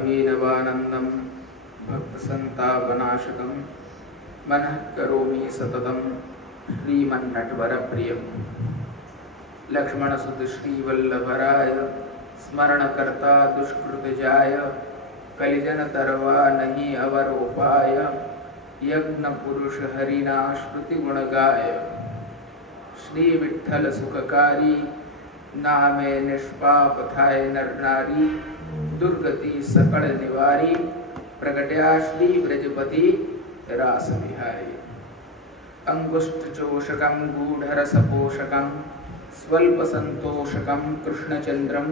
अभिनवानन्दं भक्तसन्तापनाशकं मनः करोमि सततं श्रीमन्नटवरप्रियं लक्ष्मणसुत श्रीवल्लभराय स्मरणकर्ता दुष्कृतजाय कलिजनतरवा नहीं अवरोपाय यज्ञ पुरुष हरिना श्रुति गुणगाय श्री विठ्ठल सुखकारी नामे निष्पाप थाय नर नारी दुर्गति सकल निवारी प्रगट्या श्री ब्रजपति रास विहारी अंगुष्ठ चोषकं गूढ़रसपोषकं स्वल्प संतोषकं कृष्णचंद्रम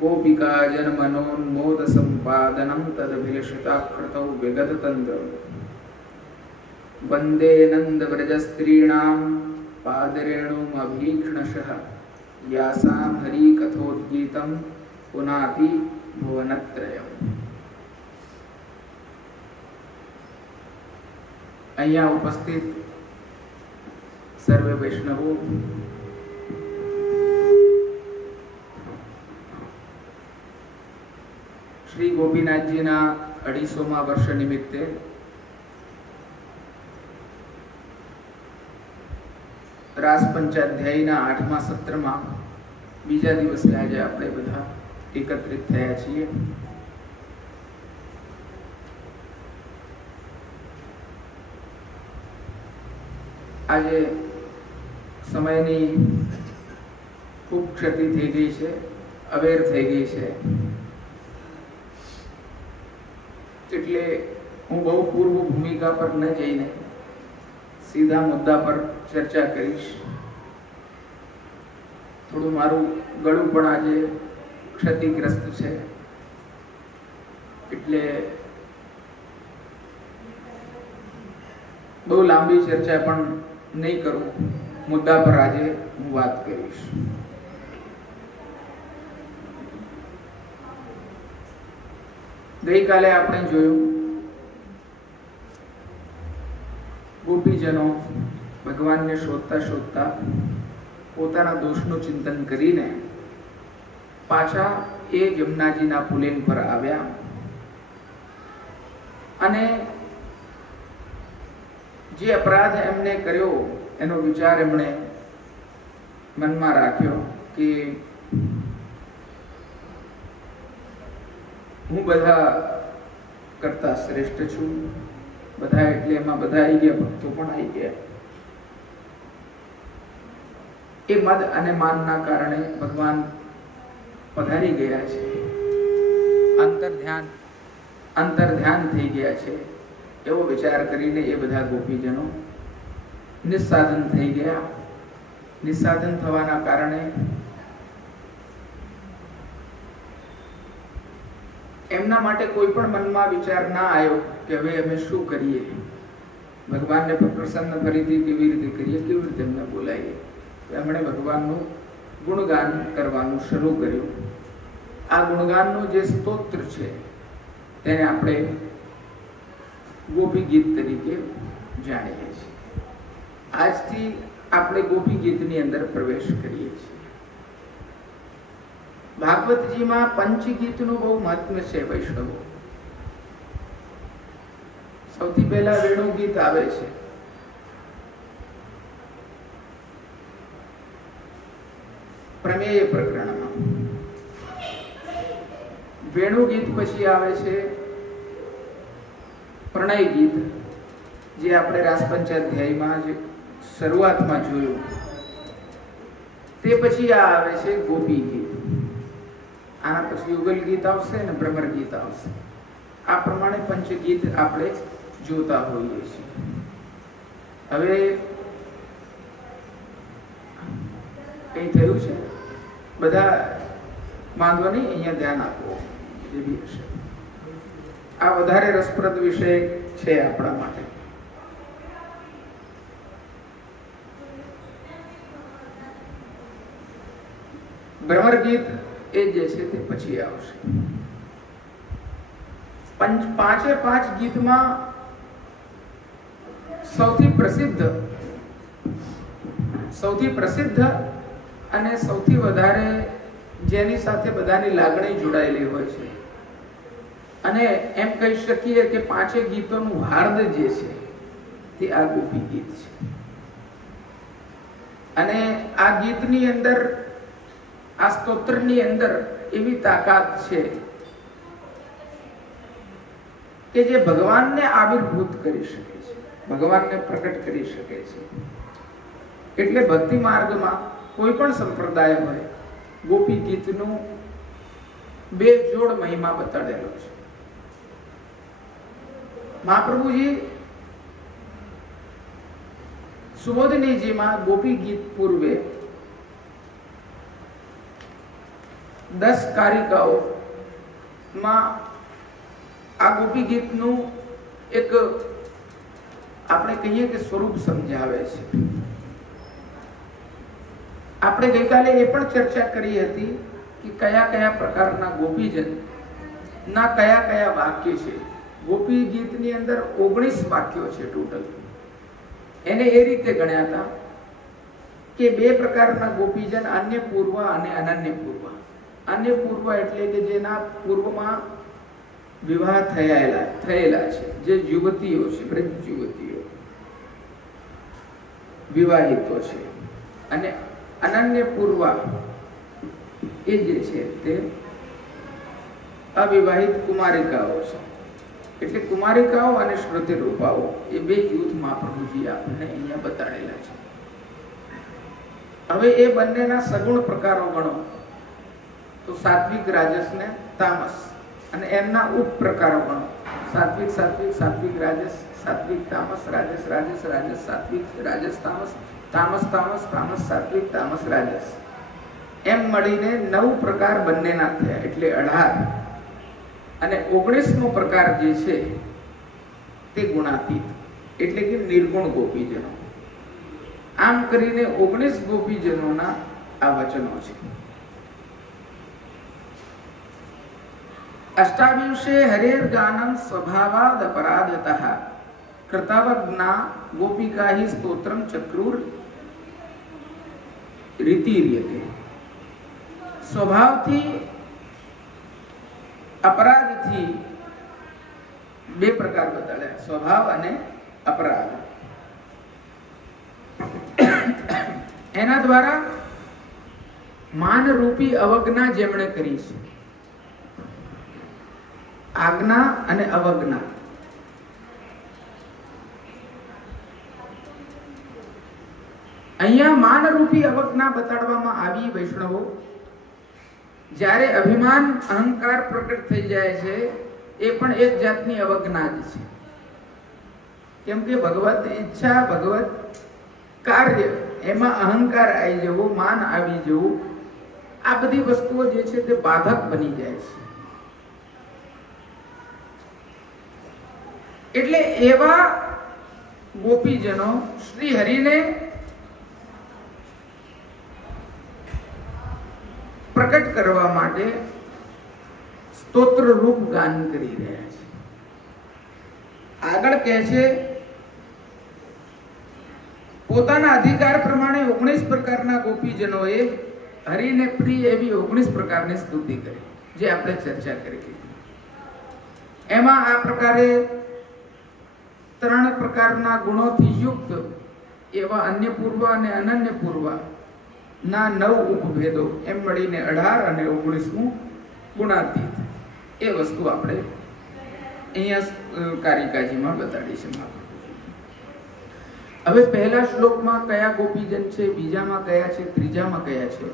गोपिका जनमनोन्मोद संपादनं तदभिलषिताकृतौ विगततन्द्रम् वन्दे नन्दव्रजस्त्रीणां पादरेणुमभीक्ष्णशः यासां हरिकथोद्गीतं पुनाति भुवनत्रयम्। અહીંયા ઉપસ્થિત સર્વે વૈષ્ણવો, શ્રી ગોપીનાથજીના 250મા વર્ષ નિમિત્તે રાસ પંચાધ્યાયના 8મા સત્રમાં બીજા દિવસે આજે આપણે બધા એકત્રિત થયા છીએ. આજે સમયની ખૂબ ક્ષતિ થઈ ગઈ છે, અવેર થઈ ગઈ છે, એટલે હું બહુ પૂર્વ ભૂમિકા પર ન જઈને સીધા મુદ્દા પર ચર્ચા કરીશ. થોડું મારું ગળું પણ આજે ક્ષતિગ્રસ્ત છે, એટલે બહુ લાંબી ચર્ચા પણ નહીં કરું. મુદ્દા પર આજે હું વાત કરીશ. ગઈકાલે આપણે જોયું ગોપીજનો ભગવાનને શોધતા શોધતા પોતાના દોષનું ચિંતન કરીને પાછા એ જમનાજીના પુલેન પર આવ્યા અને જે અપરાધ એમને કર્યો એનો વિચાર એમણે મનમાં રાખ્યો કે હું બધા કરતા શ્રેષ્ઠ છું. બધા એટલે એમાં બધા આવી ગયા, ભક્તો પણ આવી ગયા. એ મદ અને માનના કારણે ભગવાન પધારી ગયા છે, અંતર્ધ્યાન થઈ ગયા છે એવો વિચાર કરીને એ બધા ગોપીજનો નિસ્સાધન થઈ ગયા. નિસ્સાધન થવાના કારણે એમના માટે કોઈ પણ મનમાં વિચાર ના આવ્યો કે હવે અમે શું કરીએ, ભગવાનને પ્રસન્ન ફરીથી કેવી રીતે કરીએ, કેવી રીતે એમને બોલાવીએ. એમણે ભગવાનનું ગુણગાન કરવાનું શરૂ કર્યું. આ ગુણગાનનું જે સ્તોત્ર છે તેને આપણે ગોપી ગીત તરીકે જાણીએ છીએ. આજથી આપણે ગોપી ગીતની અંદર પ્રવેશ કરીએ છીએ. ભાગવતજીમાં પંચગીતનું બહુ મહત્વ છે વૈષ્ણવો. સૌથી પહેલા વેણુ ગીત આવે છે. પ્રમેય પ્રકરણમાં વેણુ ગીત પછી આવે છે પ્રણય ગીત, જે આપણે રાસ પંચાધ્યાયમાં જે શરૂઆતમાં જોયું. તે પછી આ આવે છે ગોપી ગીત. આના પછી યુગલ ગીત આવશે અને ભ્રમર ગીત આવશે. આ પ્રમાણે પંચગીત આપણે જોતા હોઈએ છીએ. હવે કઈ થયું છે? બધા વાંધો નહીં, અહીંયા ધ્યાન આપો. જે બી હશે આ વધારે રસપ્રદ વિષય છે આપણા માટે. ભ્રમર ગીત એ જે છે તે પછી આવશે. પાંચે પાંચ ગીતમાં સૌથી પ્રસિદ્ધ અને સૌથી વધારે જેની સાથે બધાની લાગણી જોડાયેલી હોય છે અને એમ કહી શકીએ કે પાંચે ગીતોનું હાર્દ જે છે તે આ ગોપી ગીત છે. અને આ ગીતની અંદર, આ સ્તોત્રની અંદર એવી તાકાત છે કે જે ભગવાનને આવિર્ભૂત કરી શકે છે, ભગવાનને પ્રકટ કરી શકે છે. એટલે ભક્તિ માર્ગમાં કોઈ પણ સંપ્રદાય હોય, ગોપી ગીતનું બેજોડ મહિમા બતાડેલો છે. મહાપ્રભુજી સુબોધનીજીમાં ગોપી ગીત પૂર્વે 10 કારિકાઓમાં આ ગોપી ગીતનું એક આપણે કહીએ કે સ્વરૂપ સમજાવે છે. આપણે ગઈકાલે એ પણ ચર્ચા કરી હતી કે કયા કયા પ્રકારના ગોપીજન ના કયા કયા વાક્ય છે. ગોપી ગીતની અંદર 19 વાક્યો છે ટોટલ. એને એ રીતે ગણ્યા હતા કે 2 પ્રકારના ગોપીજન, અન્ય પૂર્વ અને અનન્ય પૂર્વ. અન્ય પૂર્વ એટલે કે જેના પૂર્વમાં વિવાહ થયેલા છે, જે યુવતીઓ છે, બ્રજ યુવતીઓ વિવાહિતો છે. અને અનન્ય પૂર્વ એ જે છે તે અવિવાહિત કુમારિકાઓ છે. એટલે કુમારિકાઓ અને શ્રુતિ રૂપાઓ એ 2 યુથ મહાપ્રભુજી આપણને અહીંયા બતાડેલા છે. હવે એ બંનેના સગુણ પ્રકારો ગણો તો સાત્વિક, રાજસ ને તામસ, અને એમના ઉપ પ્રકારો ગણો સાત્વિક, સાત્વિક, સાત્વિક, રાજસ, સાત્વિક, તામસ, રાજસ, રાજસ, રાજસ, સાત્વિક, રાજસ, તામસ, તામસ, તામસ, તામસ, સાત્વિક, તામસ, રાજસ. એમ મળીને 9 પ્રકાર બંનેના થયા, એટલે 18. અને 19મો પ્રકાર જે છે તે ગુણાતીત, એટલે કે નિર્ગુણ ગોપીજનો. આમ કરીને 19 ગોપીજનોના આ વચનો છે. અષ્ટાવિંશે હરેર ગાનમ સ્વભાવાદ અપરાધતઃ કૃતવજ્ઞા ગોપિકાહિ સ્તોત્રમ ચક્રુર રીતિર્યતે. સ્વભાવથી, અપરાધથી 2 પ્રકાર બતાડ્યા, સ્વભાવ અને અપરાધ. એના દ્વારા માનરૂપી અવજ્ઞા જેમણે કરી છે, આજ્ઞા અને અવજ્ઞા. અહીંયા માનરૂપી અવજ્ઞા બતાડવામાં આવી વૈષ્ણવો. જ્યારે અભિમાન, અહંકાર પ્રકટ થઈ જાય છે એ પણ એક જાતની અવજ્ઞા જ છે. કેમ કે ભગવત ઈચ્છા, ભગવત કાર્ય, એમાં અહંકાર આવી જવો, માન આવી જવું, આ બધી વસ્તુઓ જે છે તે બાધક બની જાય છે. એટલે એવા ગોપીજનો શ્રી હરિને પ્રકટ કરવા માટે સ્તોત્ર રૂપ ગાન કરી રહ્યા છે. આગળ કહે છે, પોતાના અધિકાર પ્રમાણે 19 પ્રકારના ગોપીજનોએ હરિને પ્રિય એવી 19 પ્રકારની સ્તુતિ કરી, જે આપણે ચર્ચા કરી. એમાં આ પ્રકારે 3 પ્રકારના ગુણોથી યુક્ત એવા અન્ય પૂર્વ અને અનન્ય પૂર્વ ના 9 ઉપભેદો, એમ મળીને 18 અને 19મું ગુણાતીત. એ વસ્તુ આપણે અહીંયા કારિકાજીમાં બતાડી છે. હવે પહેલા શ્લોકમાં કયા ગોપીજન છે, બીજામાં કયા છે, ત્રીજામાં કયા છે,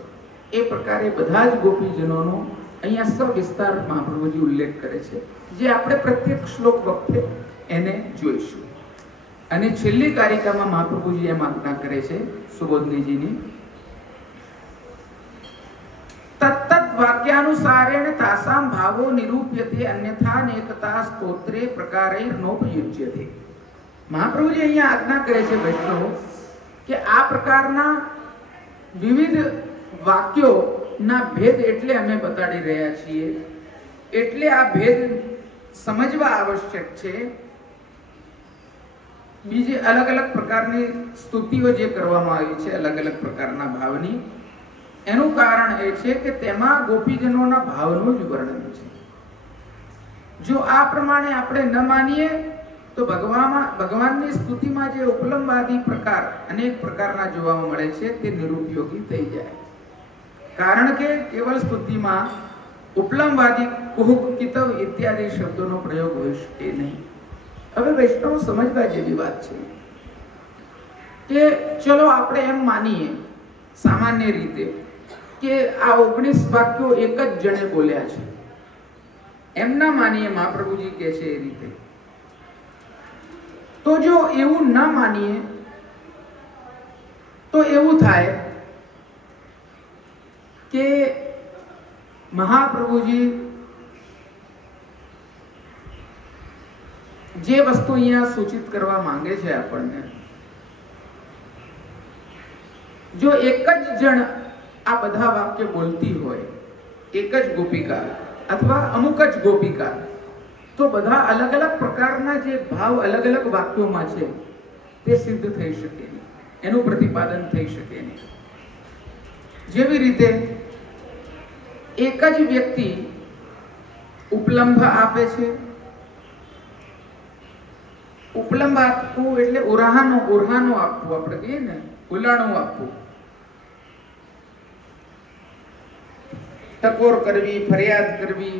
એ પ્રકારે બધા જ ગોપીજનોનો અહીંયા સવિસ્તાર મહાપ્રભુજી ઉલ્લેખ કરે છે, જે આપણે પ્રત્યેક શ્લોક વખતે એને જોઈશું. અને છેલ્લી કારિકામાં મહાપ્રભુજી એમ આજ્ઞા કરે છે સુબોધનીજીની, તત્તત વાક્યાનુસારેણ તાસામ ભાવો નિરૂપ્યતે અન્યથા નેકતા સ્તોત્રે પ્રકારૈર નોપયુજ્યતે. મહાપ્રભુજી અહીંયા આજ્ઞા કરે છે વૈષ્ણવો કે આ પ્રકારના વિવિધ વાક્યો ના ભેદ એટલે અમે બતાડી રહ્યા છીએ. એટલે આ ભેદ સમજવા આવશ્યક છે. બીજી અલગ અલગ પ્રકારની સ્તુતિઓ જે કરવામાં આવી છે, અલગ અલગ પ્રકારના ભાવની, એનું કારણ એ છે કે તેમાં ગોપીજનોના ભાવનું જ વર્ણન છે. જો આ પ્રમાણે આપણે ન માનીએ તો ભગવાનની સ્તુતિમાં જે ઉપલંબાદી પ્રકાર અનેક પ્રકારના જોવા મળે છે તે નિરુપયોગી થઈ જાય. કારણ કે કેવલ સ્તુતિમાં ઉપલંબાદી કુહક કિતવ ઇત્યાદિ શબ્દોનો પ્રયોગ હોઈ શકે નહીં. હવે વૈષ્ણવ સમજવા જેવી વાત છે કે ચલો આપણે એમ માનીએ સામાન્ય રીતે કે આ 19 વાક્યો એક જ જણે બોલ્યા છે, એમ ના માનીએ મહાપ્રભુજી કહે છે એ રીતે. તો જો એવું ના માનીએ તો એવું થાય કે મહાપ્રભુજી જે વસ્તુ અહીંયા સૂચિત કરવા માંગે છે આપણને, જો એક જ જણ આ બધા વાક્ય બોલતી હોય, એક જ ગોપિકા અથવા અમુક જ ગોપિકા, તો બધા અલગ અલગ પ્રકારના જે ભાવ અલગ અલગ વાક્યોમાં છે તે સિદ્ધ થઈ શકે નહીં, એનું પ્રતિપાદન થઈ શકે નહીં. જેવી રીતે એક જ વ્યક્તિ ઉપલંબ આપે છે. ઉપલંબ આપવું એટલે ઉરાહાનો આપવું, આપણે કહીએ ને ઉલાણું આપવું. ટકોર કરવી, ફરિયાદ કરવી,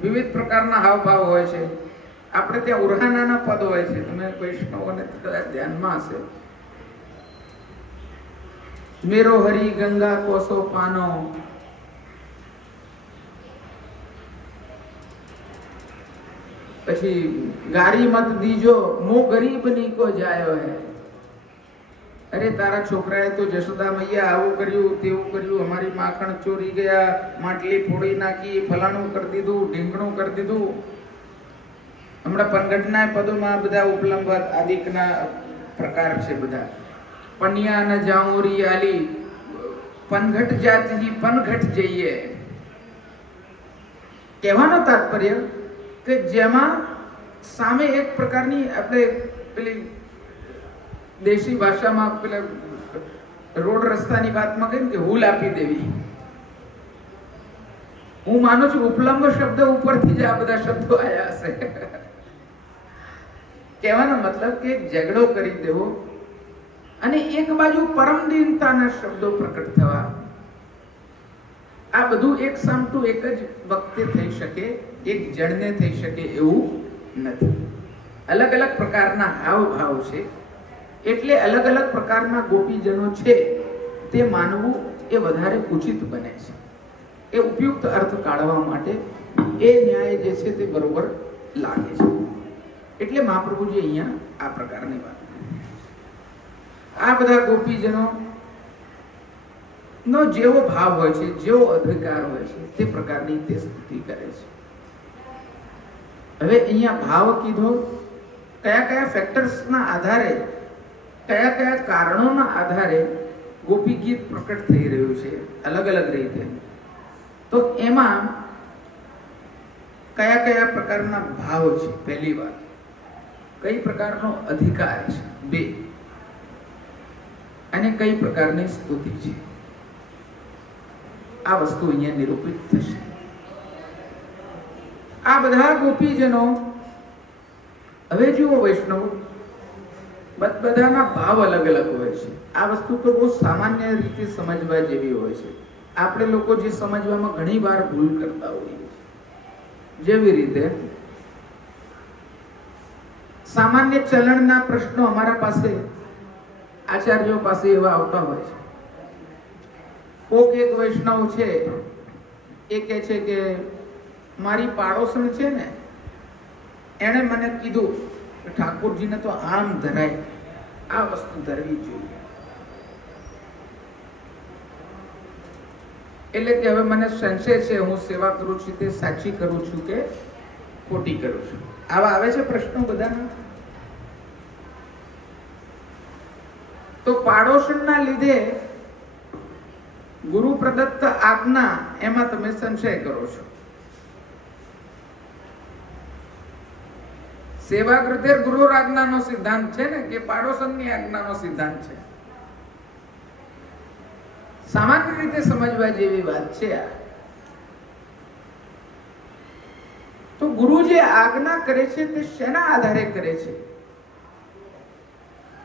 વિવિધ પ્રકારના હાવભાવ હોય છે. આપણે ત્યાં ઉરહાનાના પદ હોય છે, તમે વૈષ્ણવોને ધ્યાનમાં હશે. મેરો હરી ગંગા કોસો પાનો, પછી ગારી મત દીજો મો ગરીબ ની કો જાયો હે. અરે તારા છોકરાએ તો જશોદા મૈયા આવું કર્યું, તેવું કર્યું, અમારી માખણ ચોરી ગયા, માટલી ફોડી નાખી, ફલાણું કરી દીધું, ઢીંગણું કરી દીધું. હમણાં પનઘટના પદોમાં બધા ઉપલંબ આદિકના પ્રકાર છે બધા. પનિયા ન જાઉરી આલી પનઘટ જાતી પનઘટ જઈએ. કહેવાનો તાત્પર્ય કે જેમાં સામે એક પ્રકારની આપણે પેલી દેશી ભાષામાં પેલા રોડ રસ્તાની વાતમાં કહીએ કે હુલ આપી દેવી. હું માનું છું ઉપલંબ શબ્દ ઉપરથી જ આ બધા શબ્દો આયા હશે. કહેવાનો મતલબ કે ઝઘડો કરી દેવો અને એક બાજુ પરમદીનતાના શબ્દો પ્રકટ થવા, આ બધું એક સામટું એક જ વખતે થઈ શકે, એક જણને થઈ શકે એવું નથી. અલગ અલગ પ્રકારના હાવભાવ છે, એટલે અલગ અલગ પ્રકારના ગોપીજનો છે તે માનવું એ વધારે ઉચિત બને છે. એ ઉપયુક્ત અર્થ કાઢવા માટે એ ન્યાય જે છે તે બરોબર લાગે છે. એટલે મહાપ્રભુજી અહીંયા આ પ્રકારની વાત, આ બધા ગોપીજનો નો જેવો ભાવ હોય છે, જેવો અધિકાર હોય છે, તે પ્રકારની તે સ્તુતિ કરે છે. હવે અહીંયા ભાવ કીધો, કયા કયા ફેક્ટર્સના આધારે, કયા કયા કારણોના આધારે ગોપી ગીત પ્રકટ થઈ રહ્યું છે અલગ અલગ રીતે, તો એમાં કયા કયા પ્રકારના ભાવ છે, પહેલી વાત કઈ પ્રકારનો અધિકાર છે, બે, અને કઈ પ્રકારની સ્તુતિ છે, આ વસ્તુ અહીંયા નિરૂપિત થશે. આ બધા ગોપીજનો, હવે જુઓ વૈષ્ણવ, બધાના ભાવ અલગ અલગ હોય છે. આ વસ્તુ તો બહુ સામાન્ય રીતે સમજવા જેવી હોય છે. આપણે લોકો જે સમજવામાં ઘણી વાર ભૂલ કરતા હોઈએ છીએ. જેવી રીતે સામાન્ય ચલણના પ્રશ્નો અમારા પાસે આચાર્યો પાસે એવા આવતા હોય છે. કોક એક વૈષ્ણવ છે, એ કહે છે કે મારી પાડોશણ છે ને, એણે મને કીધું કે ઠાકોરજીને તો આમ ધરાય, આ વસ્તુ ધરવી જોઈએ. એટલે કે હવે મને સંશય છે, હું સેવા કરું છું તે સાચી કરું છું કે ખોટી કરું છું. આવા આવે છે પ્રશ્નો બધાના. તો પાડોશણના લીધે ગુરુ પ્રદત્ત આજ્ઞા, એમાં તમે સંશય કરો છો. સેવા કૃતે ગુરુ આજ્ઞાનો સિદ્ધાંત છે ને, કે પાડોશણની આજ્ઞાનો સિદ્ધાંત છે. સામાન્ય રીતે સમજવા જેવી વાત છે આ. તો ગુરુ જે આજ્ઞા કરે છે તે શેના આધારે કરે છે?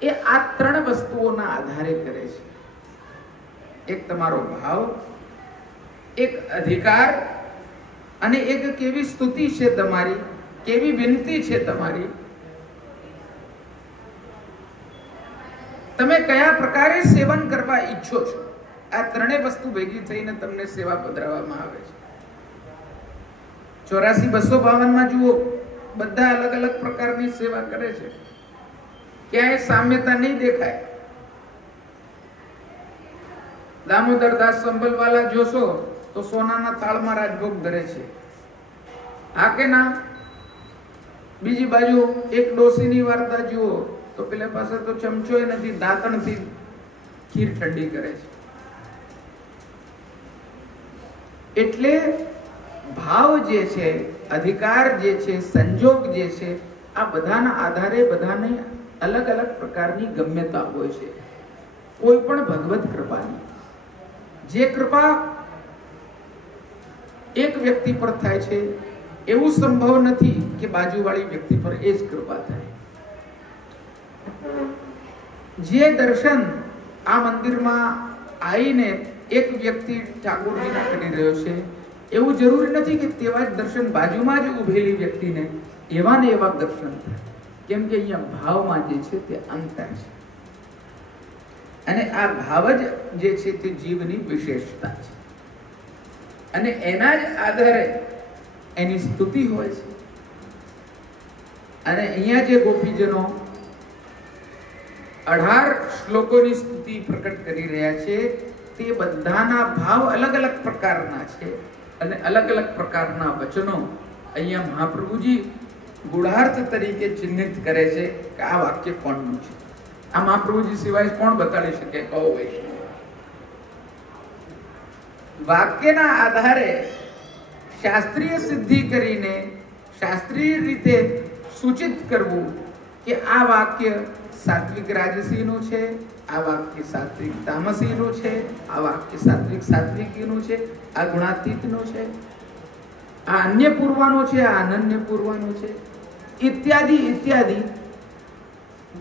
એ આ ત્રણ વસ્તુઓના આધારે કરે છે. એક તમારો ભાવ, એક અધિકાર, અને એક કેવી સ્તુતિ છે તમારી, કેવી વિનંતી છે તમારી, તમે કયા પ્રકારે સેવન કરવા ઈચ્છો છો. આ ત્રણેય વસ્તુ ભેગી થઈને તમને સેવા પધરાવવામાં આવે છે. 84-252 માં જુઓ, બધા અલગ અલગ પ્રકારની સેવા કરે છે. ક્યાંય સામ્યતા નહીં દેખાય. દામોદરદાસ સંભલવાલા જોશો તો સોનાના થાળમાં રાજભોગ ધરે છે. હા કે ના? બીજી બાજુ એક ડોસીની વાર્તા જુઓ તો પેલા પાસે તો ચમચોય નથી, દાંતણથી ખીર ઠંડી કરે છે. એટલે ભાવ જે છે, અધિકાર જે છે, સંજોગ જે છે, આ બધાના આધારે બધાને અલગ અલગ પ્રકારની ગમ્યતા હોય છે. કોઈ પણ ભગવત કૃપાની જે કૃપા એક વ્યક્તિ પર થાય છે એવું સંભવ નથી કે બાજુવાળી વ્યક્તિ પર એ જ કૃપા થાય. જે દર્શન આ મંદિરમાં આવીને એક વ્યક્તિ ઠાકોરજીના કરી રહ્યો છે, એવું જરૂરી નથી કે તેવા જ દર્શન બાજુમાં જ ઉભેલી વ્યક્તિને એવા ને એવા દર્શન થાય. કેમ કે અહીંયા ભાવમાં જે છે તે અંતર છે, અને આ ભાવ જ જે છે તે જીવની વિશેષતા છે, અને એના જ આધારે એની સ્તુતિ હોય છે. અને અહીંયા જે ગોપીજનો 18 શ્લોકોની સ્તુતિ પ્રકટ કરી રહ્યા છે, તે બધાના ભાવ અલગ અલગ પ્રકારના છે, અને અલગ અલગ પ્રકારના વચનો અહીંયા મહાપ્રભુજી ગુણાર્થ તરીકે ચિહ્નિત કરે છે કે આ વાક્ય કોણનું છે. આ મહાપ્રભુજી સિવાય કોણ બતાડી શકે? કહો વૈષ્ણવ. વાક્યના આધારે શાસ્ત્રીય સિદ્ધિ કરીને શાસ્ત્રીય રીતે સૂચિત કરવું કે આ વાક્ય સાત્વિક રાજસીનું છે, આ વાક્ય સાત્વિક તામસીનું છે, આ વાક્ય સાત્વિક સાત્વિકીનું છે, આ ગુણાતીતનું છે, આ અન્ય પૂર્વાનું છે, આ અનન્ય પૂર્વાનું છે, ઇત્યાદિ ઇત્યાદિ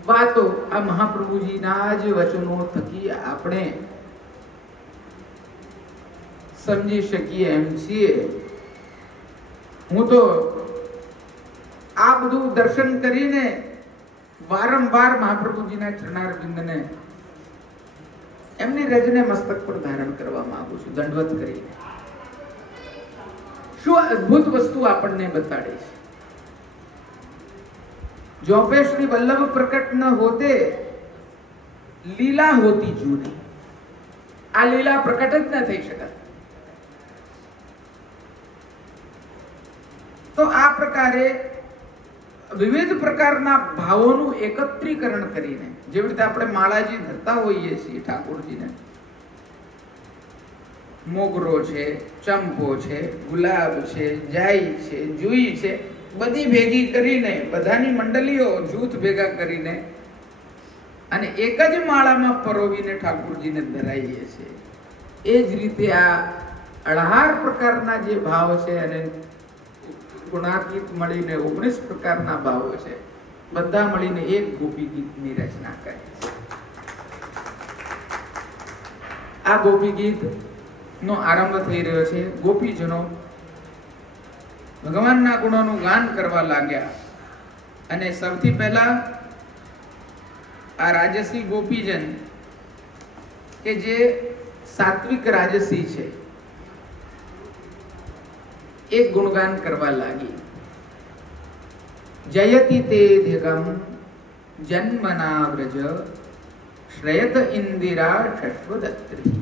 વાતો આ મહાપ્રભુજીના જ વચનો થકી આપણે સમજી શકીએ એમ છીએ. હું તો આ બધું દર્શન કરીને વારંવાર મહાપ્રભુજીના ચરણારવિંદને એમની રજને મસ્તક પર ધારણ કરવા માંગુ છું, દંડવત કરીને. શું અદ્ભુત વસ્તુ આપણને બતાડે છે. जो पे श्री वल्लभ प्रकट न होते लीला होती जूनी. आ लीला प्रकट જ ન થઈ શકત. તો આ પ્રકારે વિવિધ પ્રકારના ભાવોનું એકત્રીકરણ કરીને, જેવી રીતે આપણે માળાજી ધરતા હોઈએ છીએ ઠાકોરજીને, મોગરો છે, ચંપો છે, ગુલાબ છે, જાઈ છે, જુઈ છે, બધી ભેગી કરીને, બધાની મંડળીઓ જૂથ ભેગા કરીને અને એક જ માળામાં પરોવીને ઠાકોરજીને ધરાઈએ છીએ. એ જ રીતે આ 18 પ્રકારના જે ભાવ છે અને ગુણાતીત મળીને 19 પ્રકારના ભાવો છે, બધા મળીને એક ગોપી ગીતની રચના કરે છે. આ ગોપી ગીત નો આરંભ થઈ રહ્યો છે. ગોપીજનો ભગવાનના ગુણોનું ગાન કરવા લાગ્યા, અને સૌથી પહેલા આ રાજસી ગોપીજન કે જે સાત્વિક રાજસી છે, એક ગુણગાન કરવા લાગી. જયતિ તે ધ્યગમ જન્મના વ્રજ શ્રેયત ઇન્દિરા ષટ્વદત્રી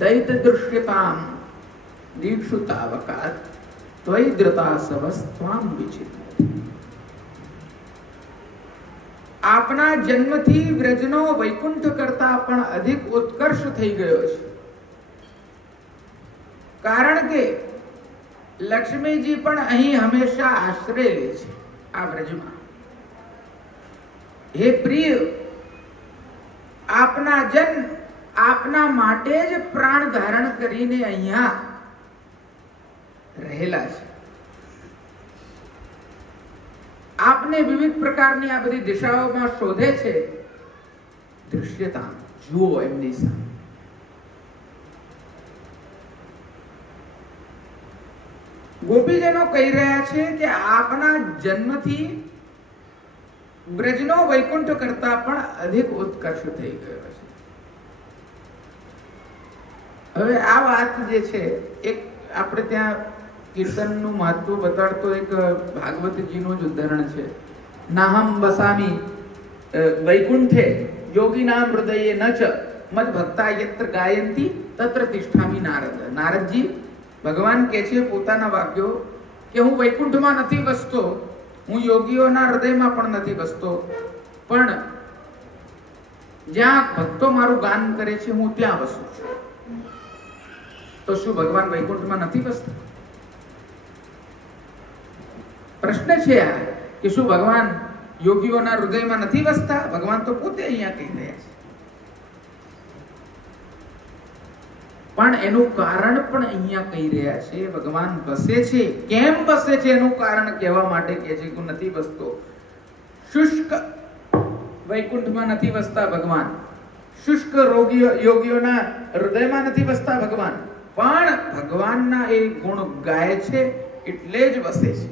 દૈત દૃશ્યતામ દીક્ષુતાવકાત ત્વૈદ્રતા સવસ્ત્વામ વિચિત. આપના જન્મથી વ્રજનો વૈકુંઠ કરતા પણ અધિક ઉત્કર્ષ થઈ ગયો છે. કારણ કે લક્ષ્મીજી પણ અહીં હંમેશા આશ્રય લે છે આ વ્રજમાં. હે પ્રિય, આપના જન આપના માટે જ પ્રાણ ધારણ કરીને અહીંયા રહેલા છે. આપને વિવિધ પ્રકારની આ બધી દિશાઓમાં શોધે છે. દૃશ્યતા જુઓ એમની સામે. ગોપીજનો કહી રહ્યા છે કે આપના જન્મથી બ્રજનો વૈકુંઠ કરતા પણ અધિક ઉત્કર્ષ થઈ ગયો છે. હવે આ વાત જે છે એક આપણે ત્યાં કીર્તનનું મહત્વ બતાડતો એક ભાગવતજીનું જ ઉદાહરણ છે. નાહમ વસામી વૈકુંઠે યોગીનામ હૃદયે ન ચ મદ ભક્તા યત્ર ગાયંતી તત્ર તિષ્ઠામિ નારદ. નારદજી ભગવાન કહે છે પોતાના વાક્યો કે હું વૈકુંઠમાં નથી વસતો, હું યોગીઓના હૃદયમાં પણ નથી વસતો, પણ જ્યાં ભક્તો મારું ગાન કરે છે હું ત્યાં વસું છું. તો શું ભગવાન વૈકુંઠમાં નથી વસતા? પ્રશ્ન છે આ કે શું ભગવાન યોગીઓના હૃદયમાં નથી વસતા? ભગવાન તો પોતે અહીંયા કહી રહ્યા છે. પણ એનું કારણ પણ અહીંયા કહી રહ્યા છે. ભગવાન વસે છે. કેમ વસે છે એનું કારણ કહેવા માટે કહે છે કે નથી વસતો. શુષ્ક વૈકુંઠમાં નથી વસતા ભગવાન, શુષ્ક યોગીઓના હૃદયમાં નથી વસતા ભગવાન, પણ ભગવાનના એ ગુણ ગાય છે એટલે જ વસે છે.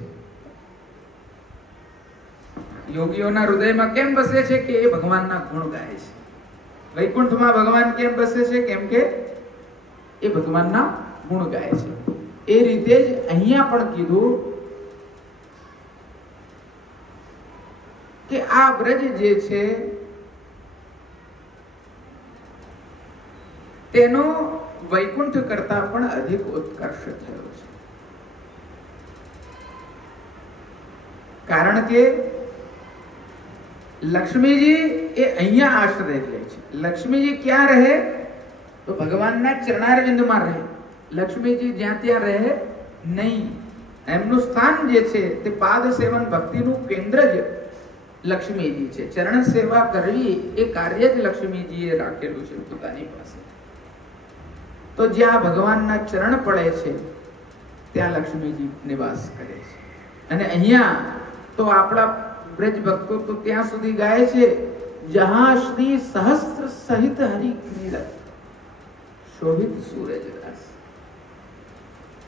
યોગીઓના હૃદયમાં કેમ વસે છે કે એ ભગવાનના ગુણ ગાય છે. વૈકુંઠમાં ભગવાન કેમ વસે છે? કેમ કે એ ભગવાનના ગુણ ગાય છે. એ રીતે જ અહીંયા પણ કીધું કે આ બ્રજ જે છે તેનો વૈકુંઠ કરતા પણ અધિક ઉત્કર્ષ થયો છે. કારણ કે લક્ષ્મીજી એ અહીંયા આશ્રય લે છે. લક્ષ્મીજી ક્યાં રહે? તો ભગવાનના ચરણારવિંદમાં રહે. લક્ષ્મીજી જ્યાં ત્યાં રહે નહીં. એમનું સ્થાન જે છે તે પાદ સેવન ભક્તિનું કેન્દ્ર જ લક્ષ્મીજી છે. ચરણ સેવા કરવી એ કાર્ય જ લક્ષ્મીજીએ રાખેલું છે પોતાની પાસે. તો જ્યાં ભગવાનના ચરણ પડે છે ત્યાં લક્ષ્મીજી નિવાસ કરે છે. અને અહીંયા તો આપણા બ્રજ ભક્તો તો ત્યાં સુધી ગાય છે જહાં શ્રી સહસ્ત્ર સહિત હરિ ક્રીડત શોભિત સૂરજ રસ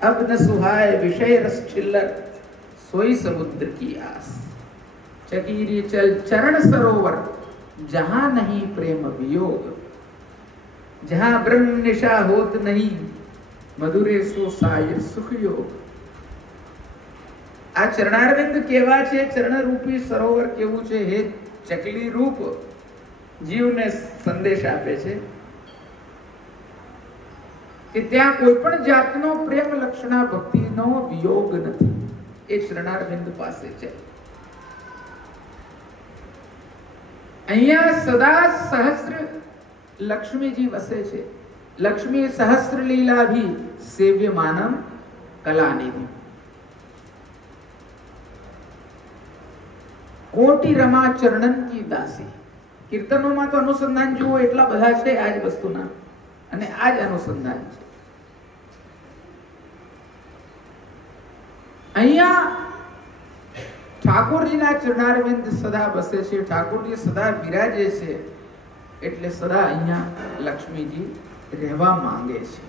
અબ ન સુહાય વિષય રસ છિલ્લર સોઈ સમુદ્ર की आस चकीरी चल चरण सरोवर जहां नहीं प्रेम वियोग जहां ब्रह्म निशा होत नहीं मधुरे सो साय सुख योग. આ ચરણારવિંદ કેવા છે? ચરણ રૂપી સરોવર કેવું છે? હે ચકલી રૂપ જીવને સંદેશ આપે છે કે ત્યાં કોઈ પણ જાતનો પ્રેમ લક્ષણા ભક્તિનો વિયોગ નથી. એ ચરણારવિંદ પાસે છે. અહીંયા સદા સહસ્ત્ર લક્ષ્મીજી વસે છે. લક્ષ્મી સહસ્ત્ર લીલા ભી સેવ્ય માનમ કલાનિધિ કોટી રમા ચરણન કી દાસી. કીર્તનોમાં તો અનુસંધાન જુઓ એટલા બધા છે આ જ વસ્તુના, અને આ જ અનુસંધાન છે. અહીંયા ઠાકોરજીના ચરણારવિંદ સદા બસે છે. ઠાકોરજી સદા વિરાજે છે એટલે સદા અહીંયા લક્ષ્મીજી રહેવા માંગે છે.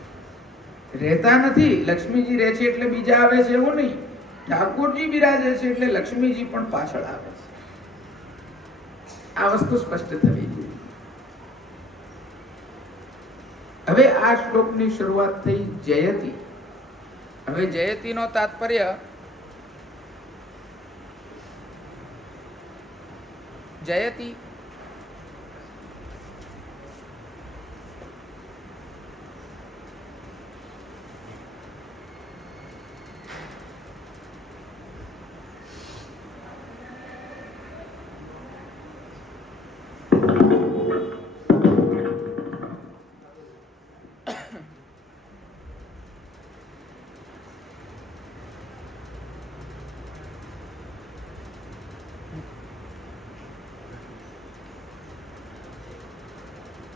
રહેતા નથી. લક્ષ્મીજી રહે છે એટલે બીજા આવે છે એવું નહીં. ઠાકોરજી વિરાજે છે એટલે લક્ષ્મીજી પણ પાછળ આવે છે. આ વસ્તુ સ્પષ્ટ થવી જોઈએ. હવે આ શ્લોકની શરૂઆત થઈ જયતી. હવે જયતીનો તાત્પર્ય જયતી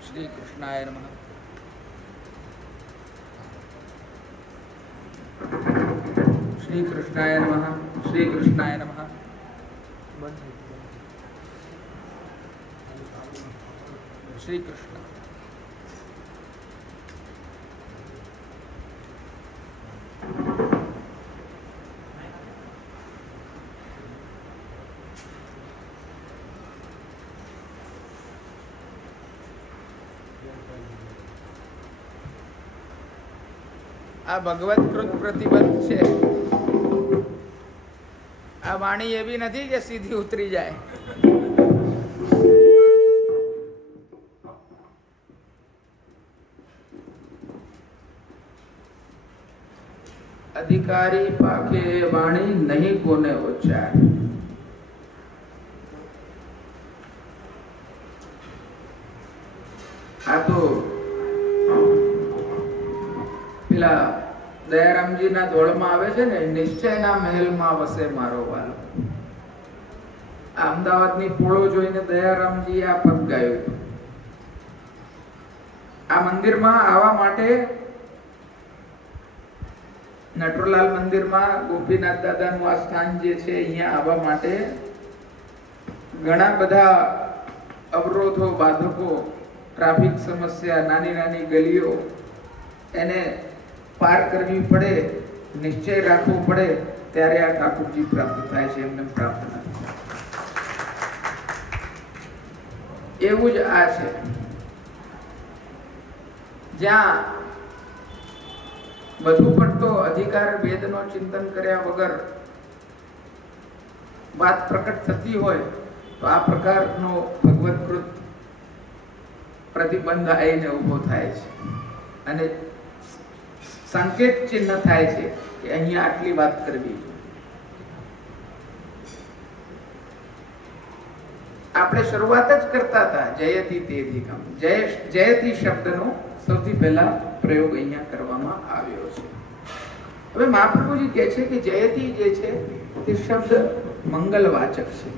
श्री कृष्णाय नमः. श्री कृष्णाय नमः. श्री कृष्णाय नमः. શ્રી કૃષ્ણ. આ ભગવત કૃત પ્રતિબંધ છે. આ વાણી એવી નથી કે સીધી ઉતરી જાય. અધિકારી પાકે વાણી નહીં કોને ઉચ્ચાર. આ તો પેલા દયારામજીના દોડમાં આવે છે ને, નિશ્ચયના મહેલમાં વસે મારો વાલો. આ અમદાવાદની પોળો જોઈને દયારામજી આ પદ ગાયું. આ મંદિરમાં આવવા માટે, નટવરલાલ મંદિરમાં ગોપીનાથ દાદાનું આ સ્થાન જે છે, અહીંયા આવવા માટે ઘણા બધા અવરોધો, બાધકો, ટ્રાફિક સમસ્યા, નાની નાની ગલીઓ, એને પાર કરવી પડે, નિશ્ચય રાખવો પડે, ત્યારે આ ઠાકોરજી પ્રાપ્ત થાય છે. એમને પ્રાપ્ત નથી. એવું જ આ છે, જ્યાં વધુ પડતો અધિકાર વેદનો ચિંતન કર્યા વગર વાત પ્રકટ થતી હોય તો આ પ્રકારનો ભગવત્કૃત પ્રતિબંધ આવીને ઉભો થાય છે અને સંકેત ચિહ્ન થાય છે કે અહીંયા આટલી વાત કરવી. આપણે શરૂઆત જ કરતા હતા જયતી તેધિકમ. જયતી શબ્દનો સૌથી પહેલા પ્રયોગ અહીંયા કરવામાં આવ્યો છે. હવે મહાપ્રભુજી કહે છે કે જયતી જે છે તે શબ્દ મંગલવાચક છે.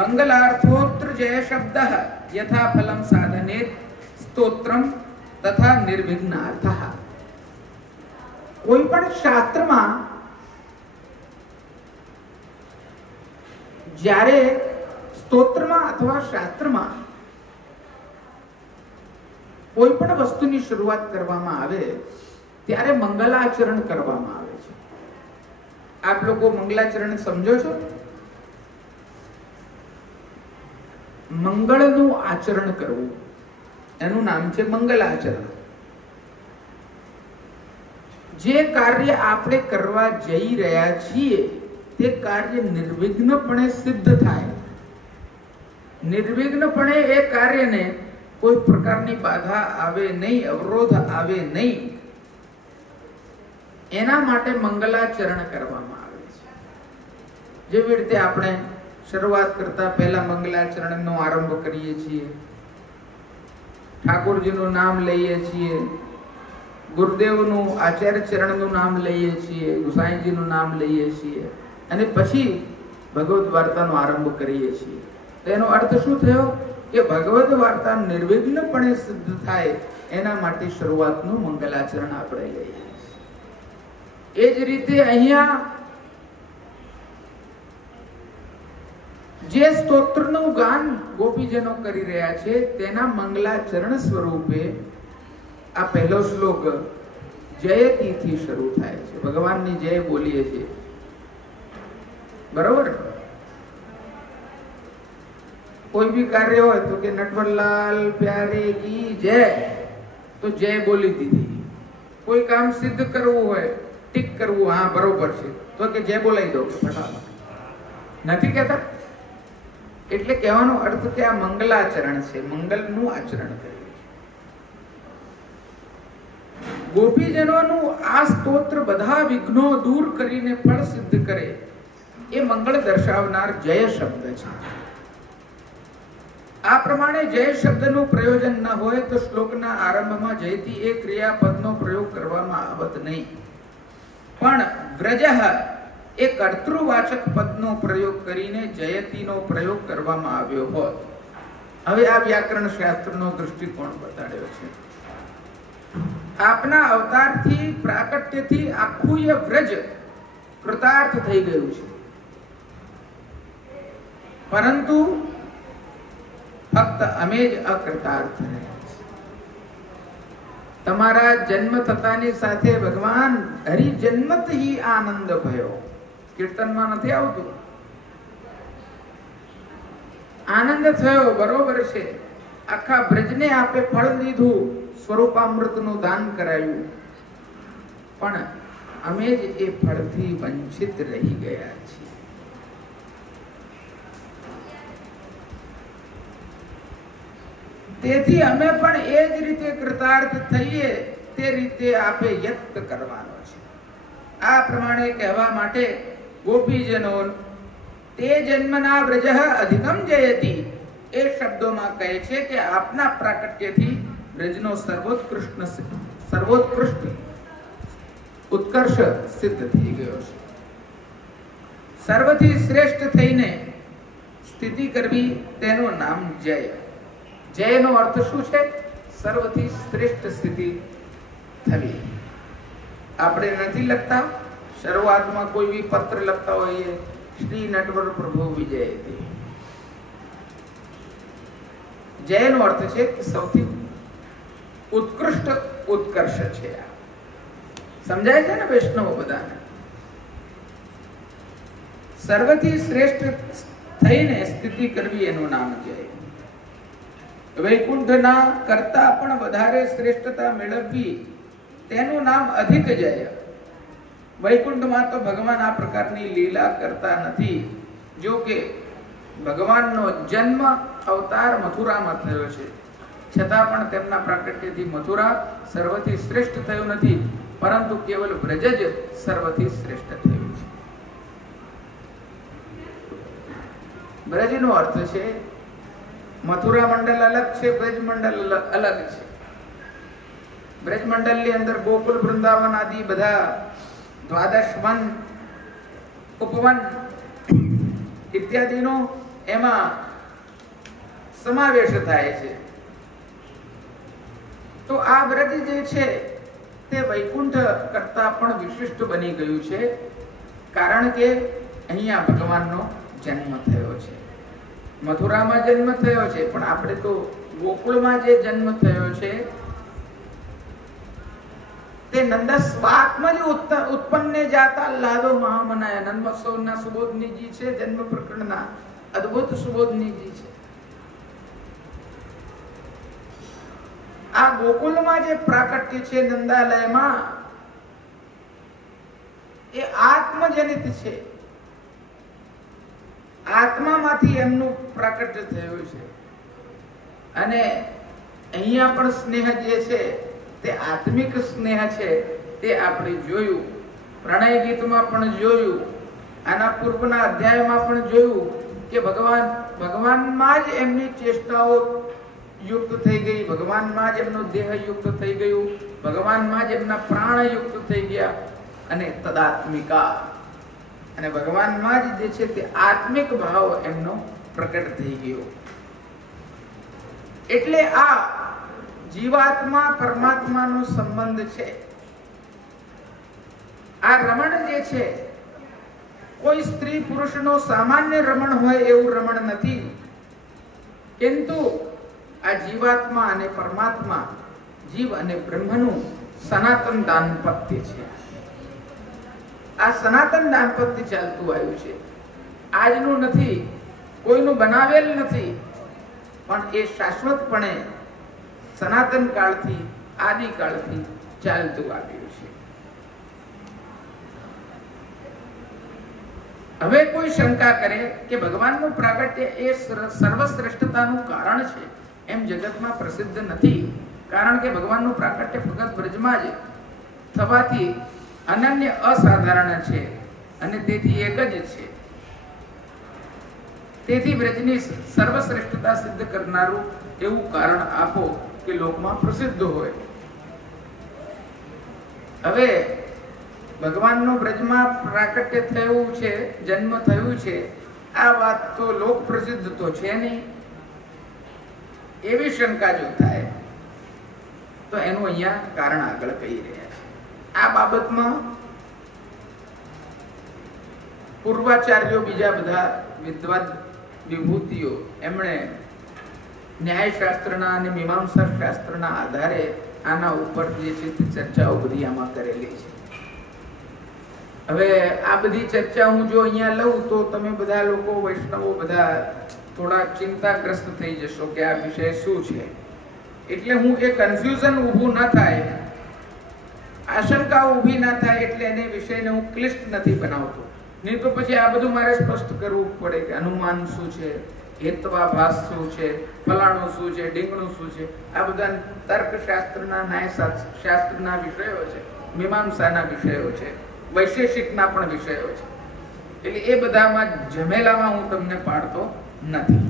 મંગલાર્થોત્ર જય શબ્દ યથા ફલમ સાધને સ્તોત્રમ તથા નિર્વિઘ્નાર્થ. કોઈ પણ શાસ્ત્રમાં જ્યારે સ્તોત્રમાં અથવા શાસ્ત્રમાં કોઈ પણ વસ્તુની શરૂઆત કરવામાં આવે ત્યારે મંગલાચરણ કરવામાં આવે છે. આપ લોકો મંગલાચરણ સમજો છો? મંગળનું આચરણ કરવું એનું નામ છે મંગલાચરણ. જે કાર્ય આપણે કરવા જઈ રહ્યા છીએ તે કાર્ય નિર્વિઘ્નપણે સિદ્ધ થાય, નિર્વિઘ્નપણે એ કાર્યને કોઈ પ્રકારની બાધા આવે નહીં, અવરોધ આવે નહીં, એના માટે મંગલાચરણ કરવામાં આવે છે. જેવી રીતે આપણે શરૂઆત કરતા પહેલા મંગલાચરણનો આરંભ કરીએ છીએ, ઠાકોરજીનું નામ લઈએ છીએ, ગુરુદેવનું આચાર્ય ચરણનું નામ લઈએ છીએ, ગુસાઈજીનું નામ લઈએ છીએ અને પછી ભગવદ વાર્તાનો આરંભ કરીએ છીએ. તેનો અર્થ શું થયો કે ભગવદ વાર્તા નિર્વિઘ્નપણે સિદ્ધ થાય એના માટે શરૂઆતનું મંગલાચરણ આપણે લઈએ છીએ. એ જ રીતે અહીંયા જે સ્તોત્રનું ગાન ગોપીજનો કરી રહ્યા છે તેના મંગલાચરણ સ્વરૂપે આ પહેલો શ્લોક જયતી થી શરૂ થાય છે. ભગવાનની જય બોલીએ છીએ, બરોબર? કોઈ બી કાર્ય હોય તો કે નટવરલાલ પ્યારે કી જય, તો જય બોલી દીધી. કોઈ કામ સિદ્ધ કરવું હોય, ટીક કરવું, હા બરોબર છે, તો કે જય બોલાવી દો ફટાફટ. નથી કહેતા? એટલે કહેવાનો અર્થ કે આ મંગલાચરણ છે, મંગલનું આચરણ કર્યું. ગોપીજનોનું આ સ્તોત્ર બધા વિઘ્નો દૂર કરીને ફળ સિદ્ધ કરે એ મંગળ દર્શાવનાર જય શબ્દ છે. આ પ્રમાણે જય શબ્દનું પ્રયોજન ન હોય તો શ્લોકના આરંભમાં જયતી એ ક્રિયાપદનો પ્રયોગ કરવામાં આવત નહીં, પણ વ્રજઃ એ કર્તૃવાચક પદનો પ્રયોગ કરીને જયતીનો પ્રયોગ કરવામાં આવ્યો હોત. હવે આ વ્યાકરણ શાસ્ત્રનો દૃષ્ટિકોણ બતાડ્યો છે. આપના અવતારથી, પ્રાકટ્યથી આખું એ વ્રજ કૃતાર્થ થઈ ગયું છે. પરંતુ ફક્ત અમે જ અકૃતાર્થ રહ્યા છીએ. તમારા જન્મ થતાની સાથે ભગવાન હરિ જન્મત હી આનંદ ભયો. કીર્તનમાં નથી આવતું? આનંદ થયો, બરોબર છે. આખા બ્રજને આપે ફળ દીધું, સ્વરૂપામૃતનું દાન કરાયું, પણ અમે જ એ ફળથી વંચિત રહી ગયા છીએ. તેથી અમે પણ એ જ રીતે કૃતાર્થ થઈએ તે રીતે આપે યત્ન કરવાનો છે. આ પ્રમાણે કહેવા માટે ગોપીજનો તે જન્મના વ્રજ અધિકમ જયતિ એ શબ્દોમાં કહે છે કે આપના પ્રાકટ્યથી વ્રજનો સર્વોત્કૃષ્ટ ઉત્કર્ષ સિદ્ધ થઈ ગયો છે. સર્વથી શ્રેષ્ઠ થઈને સ્થિતિ કરવી તેનું નામ જય. જયનો અર્થ શું છે? સર્વથી શ્રેષ્ઠ સ્થિતિ થવી. આપણે નથી લખતા શરૂઆતમાં કોઈ બી પત્ર લખતા હોઈએ, શ્રી નટવર પ્રભુ વિજયતી. જયનો અર્થ છે કે સૌથી ઉત્કૃષ્ટ ઉત્કર્ષ છે. સમજાય છે ને વૈષ્ણવો બધાને? સર્વથી શ્રેષ્ઠ થઈને સ્થિતિ કરવી એનું નામ જય. વૈકુંઠના કરતા પણ વધારે શ્રેષ્ઠતા મેળવવી તેનું નામ અધિક જય. વૈકુંઠમાં તો ભગવાન આ પ્રકારની લીલા કરતા નથી. જો કે ભગવાનનો જન્મ અવતાર મથુરામાં થયો છે, છતાં પણ તેમના પ્રાકટ્યથી મથુરા સર્વથી શ્રેષ્ઠ થયું નથી, પરંતુ કેવલ વ્રજ જ સર્વથી શ્રેષ્ઠ થયું છે. બ્રજનો અર્થ છે, મથુરા મંડળ અલગ છે, બ્રજ મંડળ અલગ છે. બ્રજ મંડળની અંદર ગોકુલ, વૃંદાવન આદિ બધા દ્વાદશ વન, ઉપવન ઇત્યાદિનો એમાં સમાવેશ થાય છે. તો આ વ્રજ જે છે તે વૈકુંઠ કરતા પણ વિશિષ્ટ બની ગયું છે, કારણ કે અહીંયા ભગવાનનો જન્મ થયો છે. મથુરામાં જન્મ થયો છે, પણ આપણે તો ગોકુળમાં જે જન્મ થયો છે તે નંદસ્વાત્મજ ઉત્પન્ને જાતા લાદો મહામનાય. નંદ મહોત્સવના સુબોધનીજી છે, જન્મ પ્રકરણના અદ્ભુત સુબોધનીજી છે. આ ગોકુલમાં જે પ્રાકટ્ય છે નંદાલયમાં, એ આત્મજનિત છે. આત્મામાંથી એમનું પ્રાકટ્ય થયું છે. અને અહીંયા પણ સ્નેહ જે છે તે આત્મિક સ્નેહ છે. તે આપણે જોયું, પ્રણય ગીતમાં પણ જોયું, આના પૂર્વના અધ્યાયમાં પણ જોયું કે ભગવાનમાં જ એમની ચેષ્ટાઓ યુક્ત થઈ ગઈ, ભગવાનમાં જ એમનો દેહ યુક્ત થઈ ગયું, ભગવાનમાં જ એમના પ્રાણ યુક્ત થઈ ગયા, અને તદાત્મિકા, અને ભગવાનમાં જ જે છે તે આત્મિક ભાવ એમનો પ્રકટ થઈ ગયો. એટલે આ જીવાત્મા પરમાત્માનો સંબંધ છે. આ રમણ જે છે કોઈ સ્ત્રી પુરુષનો સામાન્ય રમણ હોય એવું રમણ નથી, કિંતુ આ જીવાત્મા અને પરમાત્મા, જીવ અને બ્રહ્મનું સનાતન દાંપત્ય છે. આ સનાતન દાંપત્ય ચાલતું આવ્યું છે. આજનું નથી, કોઈનું બનાવેલ નથી, પણ એ શાશ્વતપણે સનાતન કાળથી, આદિકાળથી ચાલતું આવ્યું છે. હવે કોઈ શંકા કરે કે ભગવાનનું પ્રાગટ્ય એ સર્વશ્રેષ્ઠતાનું કારણ છે એમ જગતમાં પ્રસિદ્ધ નથી, કારણ કે ભગવાનનું પ્રાગટ્ય ફક્ત બ્રજમાં જ થવાથી અનન્ય અસાધારણ છે, અને તેથી એક જ છે. તેથી બ્રજની સર્વશ્રેષ્ઠતા સિદ્ધ કરનારું એવું કારણ આપો કે લોકમાં પ્રસિદ્ધ હોય. હવે ભગવાનનું બ્રજમાં પ્રાકટ્ય થયું છે, જન્મ થયું છે, આ વાત તો લોક પ્રસિદ્ધ તો છે નહીં. એવી શંકા જો થાય તો એનું અહીંયા કારણ આગળ કહી રહ્યા છે. આ બાબતમાં પૂર્વાચાર્યો, બીજા બધા વિદ્વાન વિભૂતિઓ એમણે ન્યાયશાસ્ત્રના અને મીમાંસા શાસ્ત્રના આધારે આના ઉપર જે છે તે ચર્ચાઓ બધી આમાં કરેલી છે. હવે આ બધી ચર્ચા હું જો અહીંયા લઉં તો તમે બધા લોકો વૈષ્ણવો બધા થોડા ચિંતાગ્રસ્ત થઈ જશો કે આ વિષય શું છે. એટલે હું એ કન્ફ્યુઝન ઊભું ન થાય, આશંકા ઊભી ના થાય એટલે એને વિષયને હું ક્લિષ્ટ નથી બનાવતો. નહીં તો પછી આ બધું મારે સ્પષ્ટ કરવું પડે કે અનુમાન શું છે, હેત્વાભાસ શું છે, ફલાણું શું છે, ઢીંગણું શું છે. આ બધા તર્કશાસ્ત્રના ન્યાયશાસ્ત્રના વિષયો છે, મીમાંસાના વિષયો છે, વૈશેષિકના પણ વિષયો છે. એટલે એ બધામાં ઝમેલામાં હું તમને પાડતો નથી.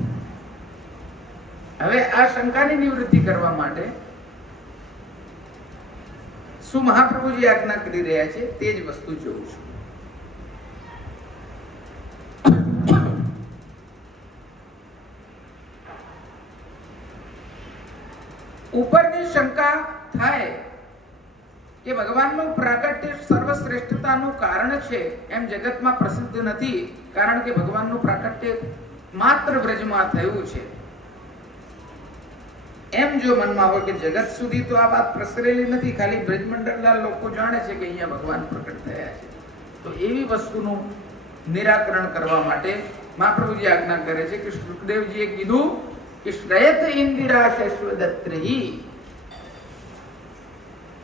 હવે આ શંકાની નિવૃત્તિ કરવા માટે શું મહાપ્રભુજી આજ્ઞા કરી રહ્યા છે તે જ વસ્તુ જોઉં છું. ઉપરની શંકા થાય કે ભગવાનનું પ્રાગટ્ય સર્વશ્રેષ્ઠતાનું કારણ છે એમ જગતમાં પ્રસિદ્ધ નથી, કારણ કે ભગવાનનું પ્રાગટ્ય માત્ર વ્રજમાં થયું છે. એમ જો મનમાં હોય કે જગત સુધી તો આ વાત પ્રસરેલી નથી, ખાલી બ્રજમંડળના લોકો જાણે છે કે અહીંયા ભગવાન પ્રકટ થયા છે, તો એવી વસ્તુનું નિરાકરણ કરવા માટે મહાપ્રભુજી આજ્ઞા કરે છે કે સુખદેવજીએ કીધું કે શ્રયત ઇન્દિરા શશ્વદત્રહી.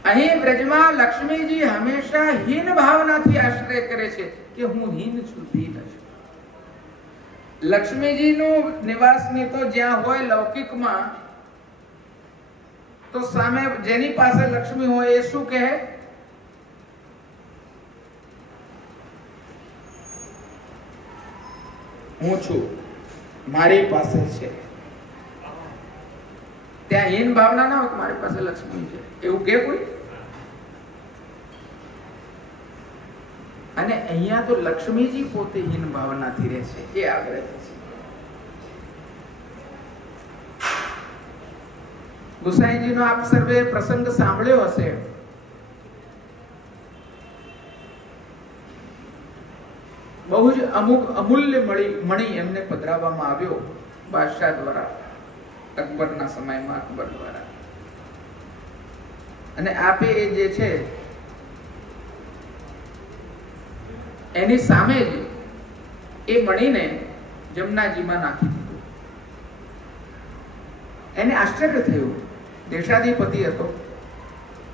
અહીં બ્રજમાં લક્ષ્મીજી હંમેશા હીન ભાવનાથી આશ્રય કરે છે કે હું હીન છું, દીન છું. લક્ષ્મીજીનું નિવાસની તો જ્યાં હોય લૌકિકમાં, તો સામે જેની પાસે લક્ષ્મી હોય એ શું કહે? હું છું, મારી પાસે છે. ત્યાં હીન ભાવના ના હોય મારી પાસે લક્ષ્મી છે એવું કે કોઈ? અને અહીંયા તો લક્ષ્મીજી પોતે હીન ભાવનાથી રહે છે એ આગ્રહ છે. ગુસાઈજીનો આપ સર્વે પ્રસંગ સાંભળ્યો હશે. બહુ જ અમૂલ્ય મણી એમને પધરાવવામાં આવ્યો બાદશાહ દ્વારા, અકબરના સમયમાં અકબર દ્વારા. અને આપે એ જે છે એની સામે જ એ મણીને જમનાજીમાં નાખી દીધું. એને આશ્ચર્ય થયું, દેશાધિપતિ હતો,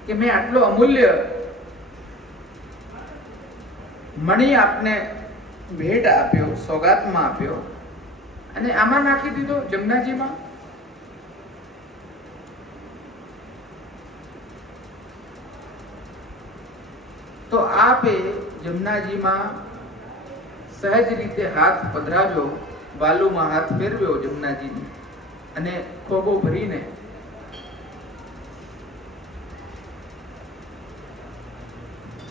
કે મેં આટલો અમૂલ્ય મણી આપને ભેટ આપ્યો, સોગાતમાં આપ્યો, અને આમાં નાખી દીધો જમનાજીમાં. તો આપે જમનાજીમાં સહજ રીતે હાથ પધરાવ્યો, બાલુમાં હાથ ફેરવ્યો જમનાજીની, અને ખોબો ભરીને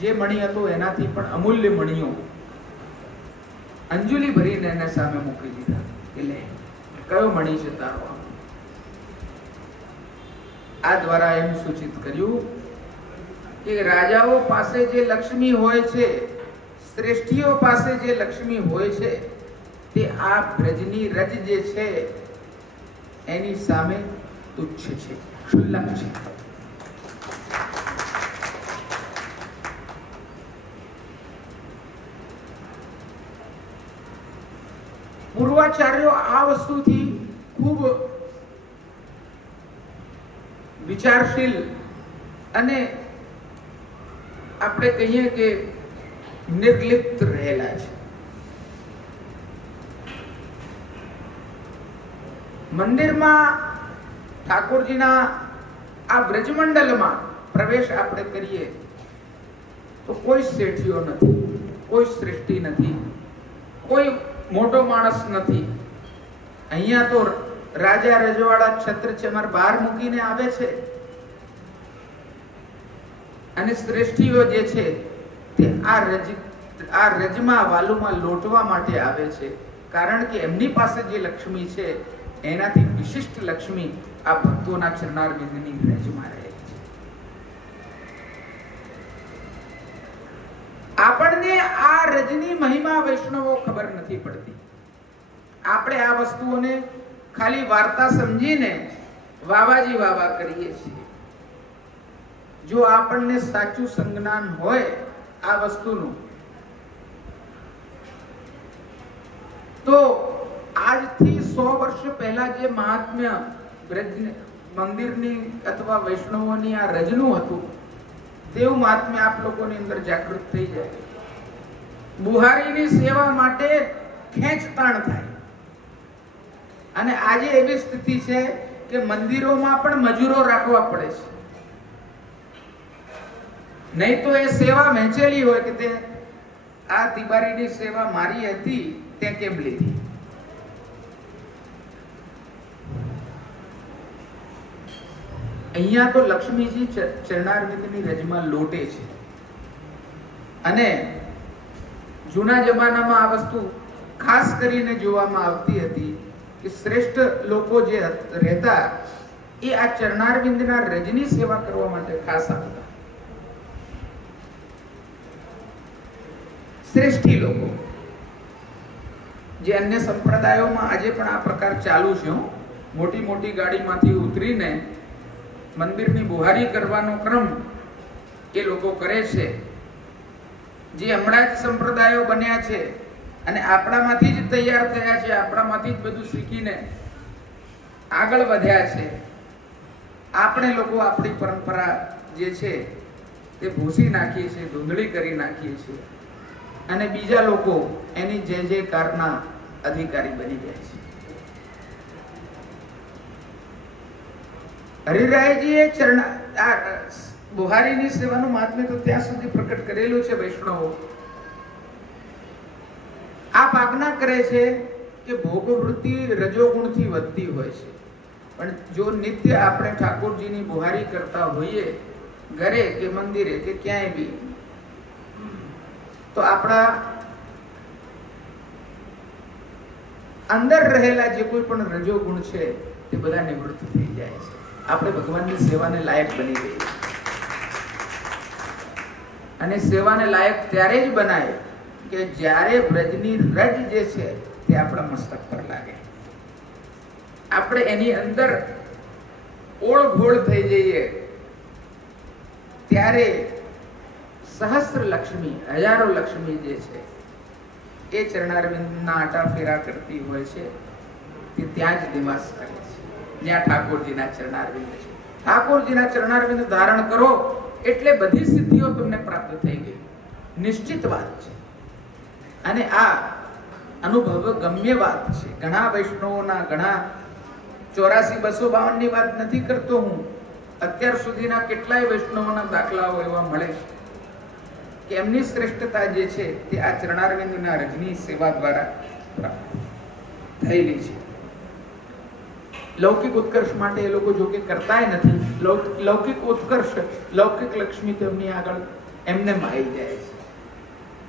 જે મણી હતો એનાથી પણ અમૂલ્ય મણીઓ અંજુલી ભરીને એને સામે મૂકી દીધા. એટલે કયો મણી છે તારો? આ દ્વારા એમ સૂચિત કર્યું કે રાજાઓ પાસે જે લક્ષ્મી હોય છે, શ્રેષ્ઠીઓ પાસે જે લક્ષ્મી હોય છે, તે આ બ્રજની રજ જે છે એની સામે તુચ્છ છે, ક્ષુલ્લક છે. પૂર્વાચાર્યો આ વસ્તુથી ખૂબ વિચારશીલ અને આપણે કહીએ કે નિર્લિપ્ત રહેલા છે. મંદિરમાં ઠાકોરજીના આ બ્રજમંડલમાં પ્રવેશ આપણે કરીએ તો કોઈ શેઠીઓ નથી, કોઈ શ્રેષ્ઠી નથી, કોઈ મોટો માણસ નથી. અહીંયા તો રાજા રજવાડા છત્ર ચમર બહાર મૂકીને આવે છે, અને શ્રેષ્ઠીઓ જે છે તે આ રજમાં વાલુમાં લોટવા માટે આવે છે, કારણ કે એમની પાસે જે લક્ષ્મી છે એનાથી વિશિષ્ટ લક્ષ્મી આ ભક્તોના ચરણારવિંદની રજમાં રહે છે. આપણને આ રજની મહિમા વૈષ્ણવો ખબર નથી પડતી. આપણે આ વસ્તુઓને ખાલી વાર્તા સમજીને વાવાજી વાવા કરીએ છીએ. જો આપણને સાચું સંજ્ઞાન હોય આ વસ્તુનું, તો આજથી 100 વર્ષ પહેલા જે મહાત્મ્ય બ્રજ મંદિરની અથવા વૈષ્ણવોની આ રજનું હતું, તેવું મહાત્મ્ય આપ લોકોની અંદર જાગૃત થઈ જાય. બુહારીની સેવા માટે ખેંચતાણ થાય. અને આજે એવી સ્થિતિ છે કે મંદિરોમાં પણ મજૂરો રાખવા પડે છે. નહીં તો એ સેવા વહેંચેલી હોય કે તે આ તિવારીની સેવા મારી હતી, તે કેમ લીધી? અહીંયા તો લક્ષ્મીજી ચરણારવિંદની રજમાં લોટે છે. અને જૂના જમાનામાં આ વસ્તુ ખાસ કરીને જોવામાં આવતી હતી કે શ્રેષ્ઠ લોકો જે રહેતા એ આ ચરણારવિંદના રજની સેવા કરવા માટે ખાસ આવતા. શ્રેષ્ઠી લોકો જે અન્ય સંપ્રદાયોમાં આજે પણ આ પ્રકાર ચાલુ છે. મોટી મોટી ગાડીમાંથી ઉતરીને મંદિરની બુહારી કરવાનો ક્રમ એ લોકો કરે છે. જે હમણાં જ સંપ્રદાયો બન્યા છે અને આપણામાંથી જ તૈયાર થયા છે, આપણામાંથી જ બધું શીખીને આગળ વધ્યા છે. આપણે લોકો આપણી પરંપરા જે છે તે ભૂસી નાખીએ છીએ, ધૂંધળી કરી નાખીએ છીએ, અને બીજા લોકો એની જે કારના અધિકારી બની જાય છે. હરિરાયજીએ બુહારીની સેવાનું મહાત્મ્ય તો ત્યાં સુધી પ્રકટ કરેલું છે. વૈષ્ણવો આપ આજ્ઞા કરે છે કે ભોગવૃત્તિ રજોગુણથી વધતી હોય છે, પણ જો નિત્ય આપણે ઠાકોરજીની બુહારી કરતા હોઈએ, ઘરે કે મંદિરે કે ક્યાંય બી, તો આપણા અંદર રહેલા જે કોઈ પણ રજોગુણ છે તે બધા નિવૃત્ત થઈ જાય છે. આપણે ભગવાનની સેવાને લાયક બની ગઈ. અને સેવાને લાયક ત્યારે જ બનાય કે જ્યારે બ્રજની રજ જે છે તે આપણા મસ્તક પર લાગે. આપણે એની અંદર ઓળઘોળ થઈ જઈએ ત્યારે સહસ્ત્ર લક્ષ્મી, હજારો લક્ષ્મી જે છે એ ચરણારવિંદના આટા ફેરા કરતી હોય છે. તે ત્યાં જ નિવાસ કરે છે જ્યાં ઠાકોરજીના ચરણારવિંદ છે. ઠાકોરજીના ચરણારવિંદ ધારણ કરો એટલે બધી સિદ્ધિઓ તમને પ્રાપ્ત થઈ ગઈ, નિશ્ચિત વાત છે. અને આ અનુભવ ગમ્ય વાત છે. ઘણા વૈષ્ણવોના, ઘણા 84-252 ની વાત નથી કરતો હું, અત્યાર સુધીના કેટલાય વૈષ્ણવોના દાખલાઓ એવા મળે છે કે એમની શ્રેષ્ઠતા જે છે તે આ ચરણારવિંદના રજની સેવા દ્વારા પ્રાપ્ત થયેલી છે. લૌકિક ઉત્કર્ષ માટે એ લોકો જો કે કરતાય નથી. લૌકિક ઉત્કર્ષ, લૌકિક લક્ષ્મી તેમની આગળ એમને આવી જાય છે.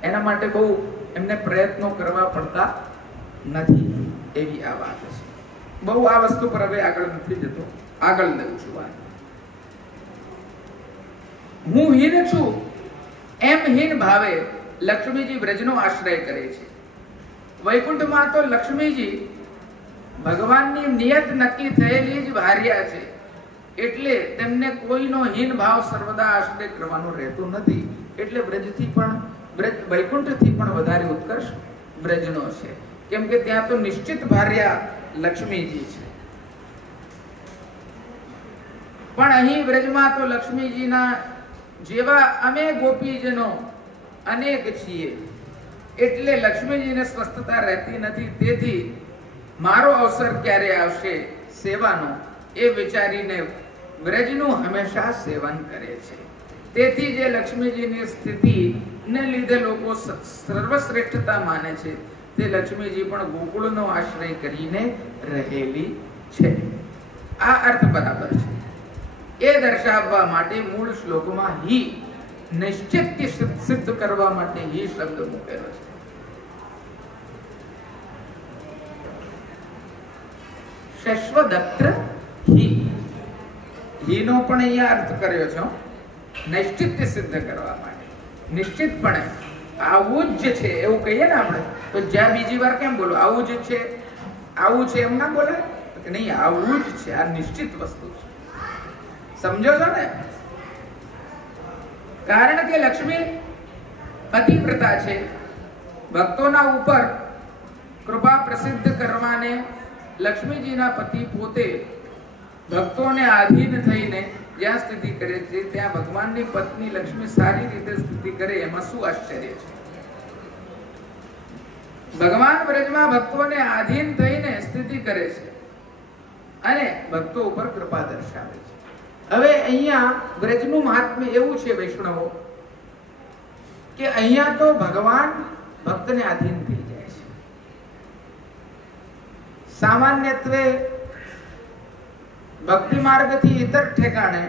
એના માટે બહુ એમને પ્રયત્નો કરવા પડતા નથી. એવી આ વાત છે. બહુ આ વસ્તુ પર હવે આગળ નથી જતો, આગળ લઉં છું વાત. હું હીન છું એમ હીન ભાવે લક્ષ્મીજી વ્રજનો આશ્રય કરે છે. વૈકુંઠમાં તો લક્ષ્મીજી ભગવાનની નિયત નક્કી થયેલી જ ભાર્યા છે, એટલે તેમને કોઈનો હીન ભાવ સર્વદા આશ્રય કરવાનો રહેતો નથી. એટલે બ્રજથી પણ, વૈકુંઠથી પણ વધારે ઉત્કર્ષ બ્રજનો છે, કેમ કે ત્યાં તો નિશ્ચિત ભાર્યા લક્ષ્મીજી છે. પણ અહીં બ્રજમાં તો લક્ષ્મીજીના જેવા અમે ગોપીજનો અનેક છીએ, એટલે લક્ષ્મીજીને સ્વસ્થતા રહેતી નથી. તેથી મારો અવસર ક્યારે આવશે સેવાનો એ વિચારીને વ્રજનું હંમેશા સેવન કરે છે. તેથી જે લક્ષ્મીજીની સ્થિતિને લીધે લોકો સર્વશ્રેષ્ઠતા માને છે, તે લક્ષ્મીજી પણ ગોકુળનો આશ્રય કરીને રહેલી છે. આ અર્થ બરાબર છે. એ દર્શાવવા માટે મૂળ શ્લોકમાં હિ નિશ્ચિત સિદ્ધ કરવા માટે હિ શબ્દ મૂકેલો છે. શશ્વદત્ર હિ, હિનો પણ અહીંયા અર્થ કર્યો છે. નિશ્ચિત સિદ્ધ કરવા માટે, નિશ્ચિતપણે આવું જ છે એવું કહીએ ને આપણે, તો જ્યાં બીજી વાર કેમ બોલો આવું જ છે, આવું છે એમ ના બોલાય કે નહીં, આવું જ છે, આ નિશ્ચિત વસ્તુ છે. સમજો છો ને? કારણ કે લક્ષ્મી પતિવ્રતા છે. ભક્તોના ઉપર કૃપા પ્રસિદ્ધ કરવાને લક્ષ્મીજીના પતિ પોતે ભક્તોને આધીન થઈને જ્યાં સ્થિતિ કરે છે ત્યાં ભગવાનની પત્ની લક્ષ્મી સારી રીતે સ્થિતિ કરે એમાં શું આશ્ચર્ય છે? ભગવાન બ્રજમાં ભક્તોને આધીન થઈને સ્થિતિ કરે છે અને ભક્તો ઉપર કૃપા દર્શાવે છે. હવે અહીંયા બ્રજનું મહાત્મ્ય એવું છે વૈષ્ણવો કે અહીંયા તો ભગવાન ભક્તને આધીન થઈ જાય છે. સામાન્યત્વે ભક્તિ માર્ગથી ઇતર ઠેકાણે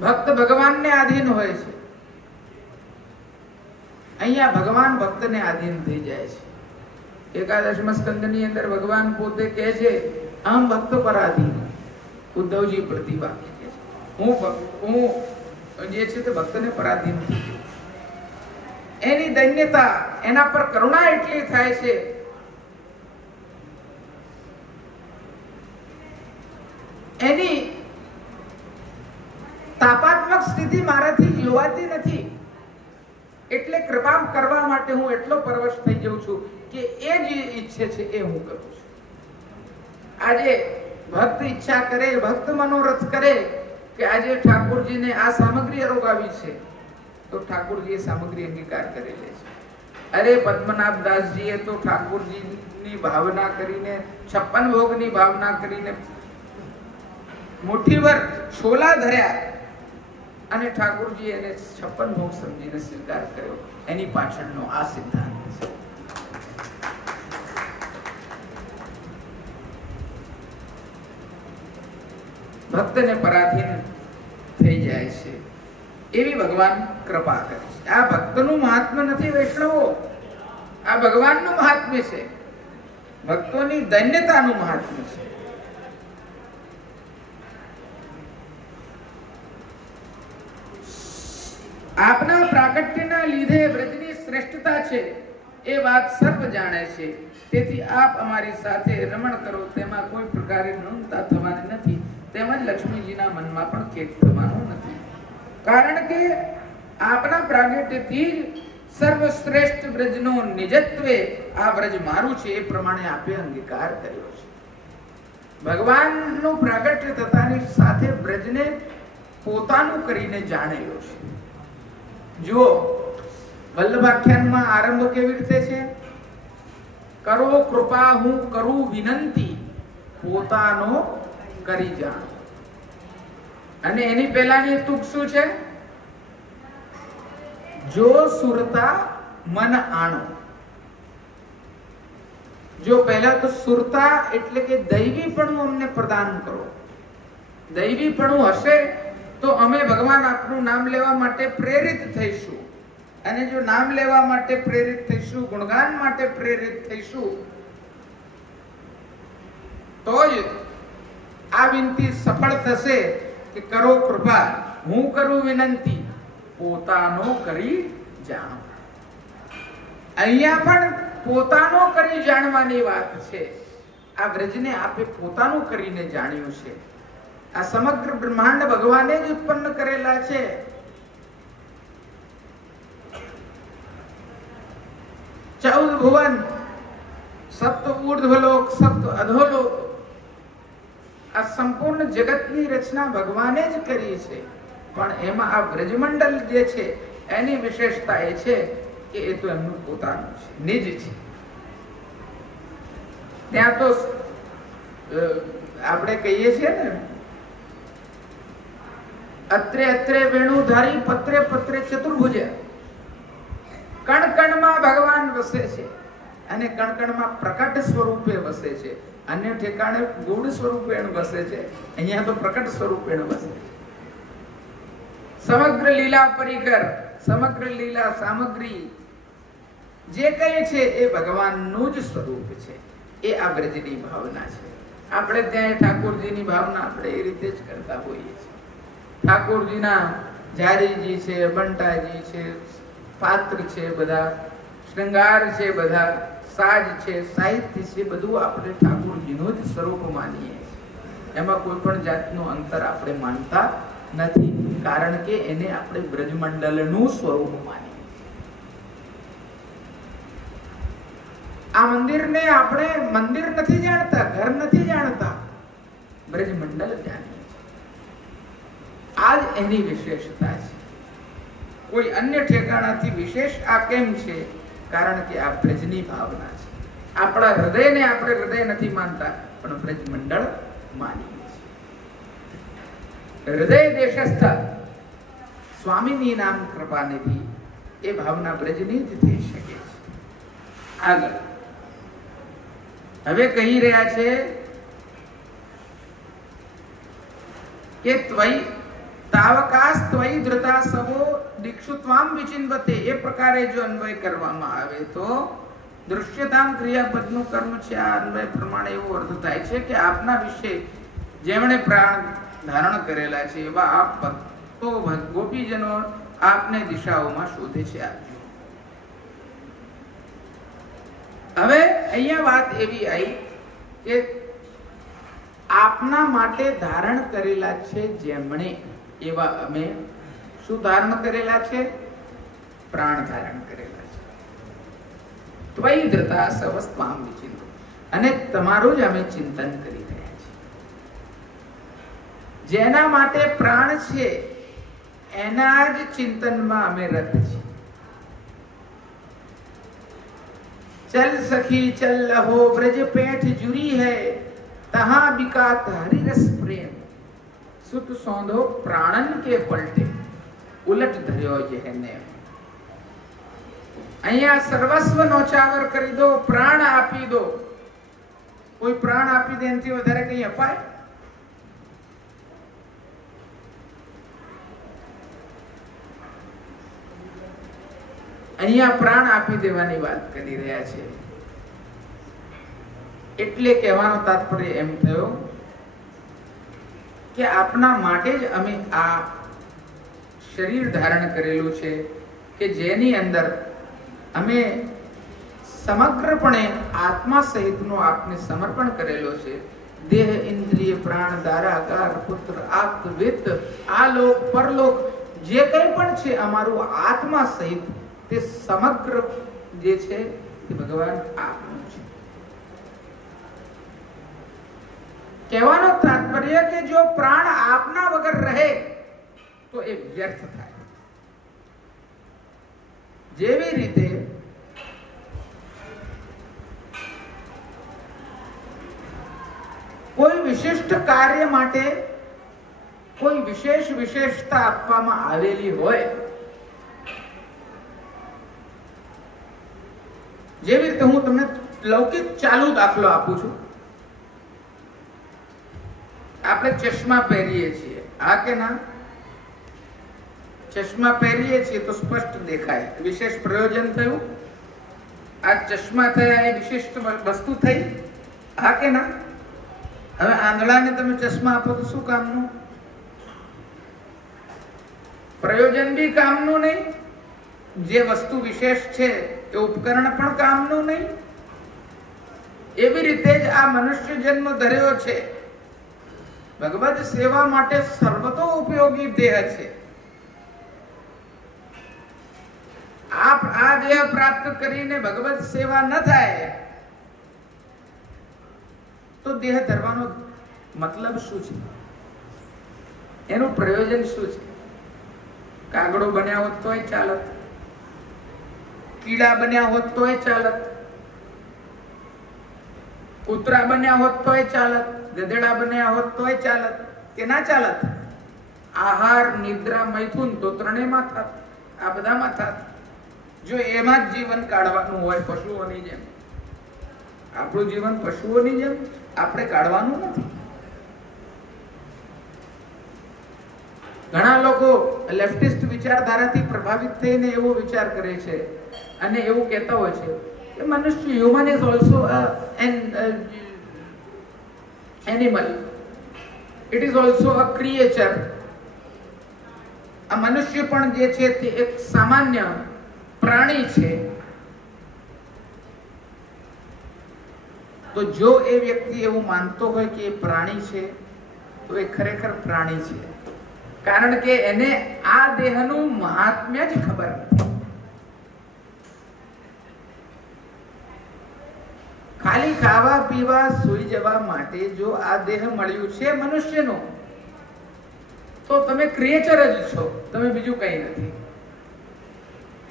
ભક્ત ભગવાનને આધીન હોય છે. અહીંયા ભગવાન ભક્તને આધીન થઈ જાય છે. એકાદશમ સ્કંદની અંદર ભગવાન પોતે કહે છે અહમ ભક્ત પરાધીન. ઉદ્ધવજી પ્રતિવાક્ય કહે છે હું જે છે તે ભક્તને પરાધીન થઈ ગયો. એની દૈન્યતા, એના પર કરુણા એટલી થાય છે એની તાપાત્મક સ્થિતિ મારાથી જોવાતી નથી. એટલે કૃપા કરવા માટે હું એટલો પરવશ થઈ જાઉં છું કે એ જે ઈચ્છે છે એ હું કરું છું. આજે ભક્ત ઈચ્છા કરે, ભક્ત મનોરથ કરે કે આજે ઠાકોરજીને આ સામગ્રી અરોગાવી છે તો ઠાકોરજીએ સામગ્રી અંગીકાર કરી લે છે. અરે પદ્મનાભ દાસજીએ તો ઠાકોરજીની ભાવના કરીને 56 ભોગની ભાવના કરીને મુઠ્ઠીભર છોલા ધર્યા અને ઠાકોરજી એને 56 ભોગ સમજીને સ્વીકાર કર્યો. એની પાછળનો આ સિદ્ધાંત છે. ભક્તને પરાધીન થઈ જાય છે એવી ભગવાન કૃપા કરે છે. આ ભક્તનું મહાત્મ્ય નથી વૈષ્ણવો, આ ભગવાનનું મહાત્મ્ય છે. ભક્તોની ધન્યતાનું મહાત્મ્ય છે. આપના પ્રાગટ્યના લીધે વ્રજની શ્રેષ્ઠતા છે એ વાત સર્વ જાણે છે. તેથી આપ અમારી સાથે રમણ કરો તેમાં કોઈ પ્રકારે ન્યૂનતા થવાની નથી, તેમજ લક્ષ્મીજીના મનમાં પણ ખેદ થવાનો નથી. કારણ કે આપના પ્રાગટ્યથી જ સર્વશ્રેષ્ઠ વ્રજનો નિજત્વે આ વ્રજ મારું છે એ પ્રમાણે આપે અંગીકાર કર્યો છે. ભગવાનનું પ્રાગટ્ય થતાની સાથે વ્રજને પોતાનું કરીને જાણેલો છે. જુઓ વલ્લભાખ્યાનમાં આરંભ કેવી રીતે છે? કરો કૃપા હું કરું વિનંતી, પોતાનો કરી જાણો. અને એની પહેલાની તુક શું છે? જો સુરતા મન આણો. જો પહેલા તો સુરતા એટલે કે દૈવીપણું અમને પ્રદાન કરો. દૈવીપણું હશે તો અમે ભગવાન આપનું નામ લેવા માટે પ્રેરિત થઈશું. અને જો નામ લેવા માટે પ્રેરિત થઈશું, ગુણગાન માટે પ્રેરિત થઈશું, તો જ આ વિનંતી સફળ થશે કે કરો કૃપા હું કરું વિનંતી, પોતાનો કરી જાણો. અહીંયા પણ પોતાનો કરી જાણવાની વાત છે. આ વ્રજને આપે પોતાનું કરીને જાણ્યું છે. આ સમગ્ર બ્રહ્માંડ ભગવાને જ ઉત્પન્ન કરેલા છે. ચૌદ ભુવન, સપ્ત ઉર્ધ્વલોક, સપ્ત અધોલોક, આ સંપૂર્ણ જગતની રચના ભગવાને જ કરી છે. પણ એમાં આ વ્રજમંડલ જે છે એની વિશેષતા એ છે કે એ તો એમનું પોતાનું છે, નિજ છે. ત્યાં તો આપણે કહીએ છીએ ને, અત્રે અત્રે વેણુધારી પત્રે પત્રે ચતુર્ભુજ. કણ કણમાં ભગવાન વસે છે અને કણ કણમાં પ્રકટ સ્વરૂપે વસે છે. અન્ય ઠેકાણે ગૂઢ સ્વરૂપે વસે છે, અહીંયા તો પ્રકટ સ્વરૂપે વસે છે. સમગ્ર લીલા પરિકર, સમગ્ર લીલા સામગ્રી જે કઈ છે એ ભગવાનનું જ સ્વરૂપ છે. એ આ વ્રજની ભાવના છે. આપણે ત્યાં ઠાકોરજીની ભાવના આપણે એ રીતે જ કરતા હોઈએ છીએ. ઠાકોરજીના જારીજી છે, બંટાજી છે, પાત્ર છે, બધા શૃંગાર છે, બધા સાજ છે, સાહિત્ય છે, બધું આપણે ઠાકોરજીનું જ સ્વરૂપ માનીએ છીએ. એમાં કોઈ પણ જાતનું અંતર આપણે માનતા નથી, કારણ કે એને આપણે બ્રજમંડલનું સ્વરૂપ માનીએ. આ મંદિરને આપણે મંદિર નથી જાણતા, ઘર નથી જાણતા, બ્રજમંડલ જાણીએ છીએ. આ જ એની વિશેષતા છે. કોઈ અન્ય ઠેકાણાથી વિશેષ આ કેમ છે? કારણ કે આ બ્રજની ભાવના છે. આપણા હૃદયને આપણે હૃદય નથી માનતા, પણ બ્રજમંડળ માનીએ છીએ. હૃદય દેશસ્થ સ્વામીની નામ કૃપાનિધિ, એ ભાવના બ્રજની જ થઈ શકે છે. આગળ હવે કહી રહ્યા છે કે ત્વયી તાવકાસ ત્વયી ધૃતા સવો દીક્ષુત્વામ વિચિન્વતે. એ પ્રકારે જો અન્વય કરવામાં આવે તો દૃશ્યતામ ક્રિયાપદનું કર્મ છે. આ અન્વય પ્રમાણે એવો અર્થ થાય છે કે આપના વિશે જેમણે પ્રાણ ધારણ કરેલા છે એવા આપ ભક્તો ગોપીજનો આપને દિશાઓમાં શોધે છે. આપજો. હવે અહીંયા વાત એવી આવી કે આપના માટે ધારણ કરેલા છે જેમણે, એવા અમે શું ધારણ કરેલા છે? પ્રાણ ધારણ કરેલા છે. ત્વયી ધૃતા સવસ્ત્વામ વિચિન્તો, અને તમારું જ અમે ચિંતન કરી રહ્યા છીએ. જેના માટે પ્રાણ છે એના જ ચિંતનમાં અમે રત છીએ. चल सखी चल लहो ब्रज पेठ जुरी है, तहां बिकात हरिरस प्रेम, सुत सौंधो प्राणन के पलटे, उलट धर्यो यहने. અહીંયા સર્વસ્વ નોચાવર કરી દો, પ્રાણ આપી દો. કોઈ પ્રાણ આપી દે એનાથી વધારે કઈ અપાય? અહીંયા પ્રાણ આપી દેવાની વાત કરી રહ્યા છે. એટલે કહેવાનો તાત્પર્ય એમ થયો કે આપના માટે જ અમે આ શરીર ધારણ કરેલું છે કે જેની અંદર અમે સમગ્રપણે આત્મા સહિતનો આપને સમર્પણ કરેલો છે. દેહ, ઇન્દ્રિય, પ્રાણ, દારાગાર, પુત્ર, આપ્ત, વિત્ત, આ લોક પરલોક જે કંઈ પણ છે અમારું આત્મા સહિત તે સમગ્ર જે છે તે ભગવાન આપનું છે. કહેવાનો તાત્પર્ય કે જો પ્રાણ આપના વગર રહે તો એ વ્યર્થ થાય. જેવી રીતે કોઈ વિશિષ્ટ કાર્ય માટે કોઈ વિશેષ વિશેષતા આપવામાં આવેલી હોય, જેવી રીતે હું તમને લૌકિક ચાલુ દાખલો આપું છું. આપણે ચશ્મા પહેરીએ છીએ, હા કે ના? ચશ્મા પહેરીએ છીએ તો સ્પષ્ટ દેખાય, વિશેષ પ્રયોજન થયું. આ ચશ્મા થયા એ વિશિષ્ટ વસ્તુ થઈ, હા કે ના? હવે આંધળાને તમે ચશ્મા આપો તો શું કામનું? પ્રયોજન બી કામનું નહીં, જે વસ્તુ વિશેષ છે એ ઉપકરણ પણ કામનું નહીં. એવી રીતે જ આ મનુષ્ય જન્મ ધર્યો છે ભગવદ સેવા માટે સર્વતો ઉપયોગી દેહ છે. આ દેહ પ્રાપ્ત કરીને ભગવદ સેવા ન થાય તો દેહ ધરવાનો મતલબ શું છે? એનું પ્રયોજન શું છે? કાગડો બન્યા હોત તોય ચાલત, કીડા બન્યા હોત તોય ચાલત, કૂતરા બન્યા હોત તોય ચાલત, ગધેડા બન્યા હોત તોય ચાલત કે ના ચાલત? આહાર, નિદ્રા, મૈથુન તો ત્રણેયમાં થાત, આ બધામાં થાત. જો એમાં જ જીવન કાઢવાનું હોય પશુઓની જેમ, આપણું જીવન પશુઓની જેમ આપણે કાઢવાનું નથી. ઘણા લોકો લેફ્ટિસ્ટ વિચારધારાથી પ્રભાવિત થઈને એવો વિચાર કરે છે અને એવું કહેતા હોય છે કે મનુષ્ય, human is also N animal, it is also a creature. આ મનુષ્ય પણ જે છે તે એક સામાન્ય પ્રાણી છે. તો જો એ વ્યક્તિ એવું માનતો હોય કે એ પ્રાણી છે, તો એ ખરેખર પ્રાણી છે. કારણ કે એને આ દેહનું મહાત્મ્ય જ ખબર નથી. ખાલી ખાવા પીવા સૂઈ જવા માટે જો આ દેહ મળ્યું છે મનુષ્યનો, તો તમે ક્રિએચર જ છો, તમે બીજું કંઈ નથી.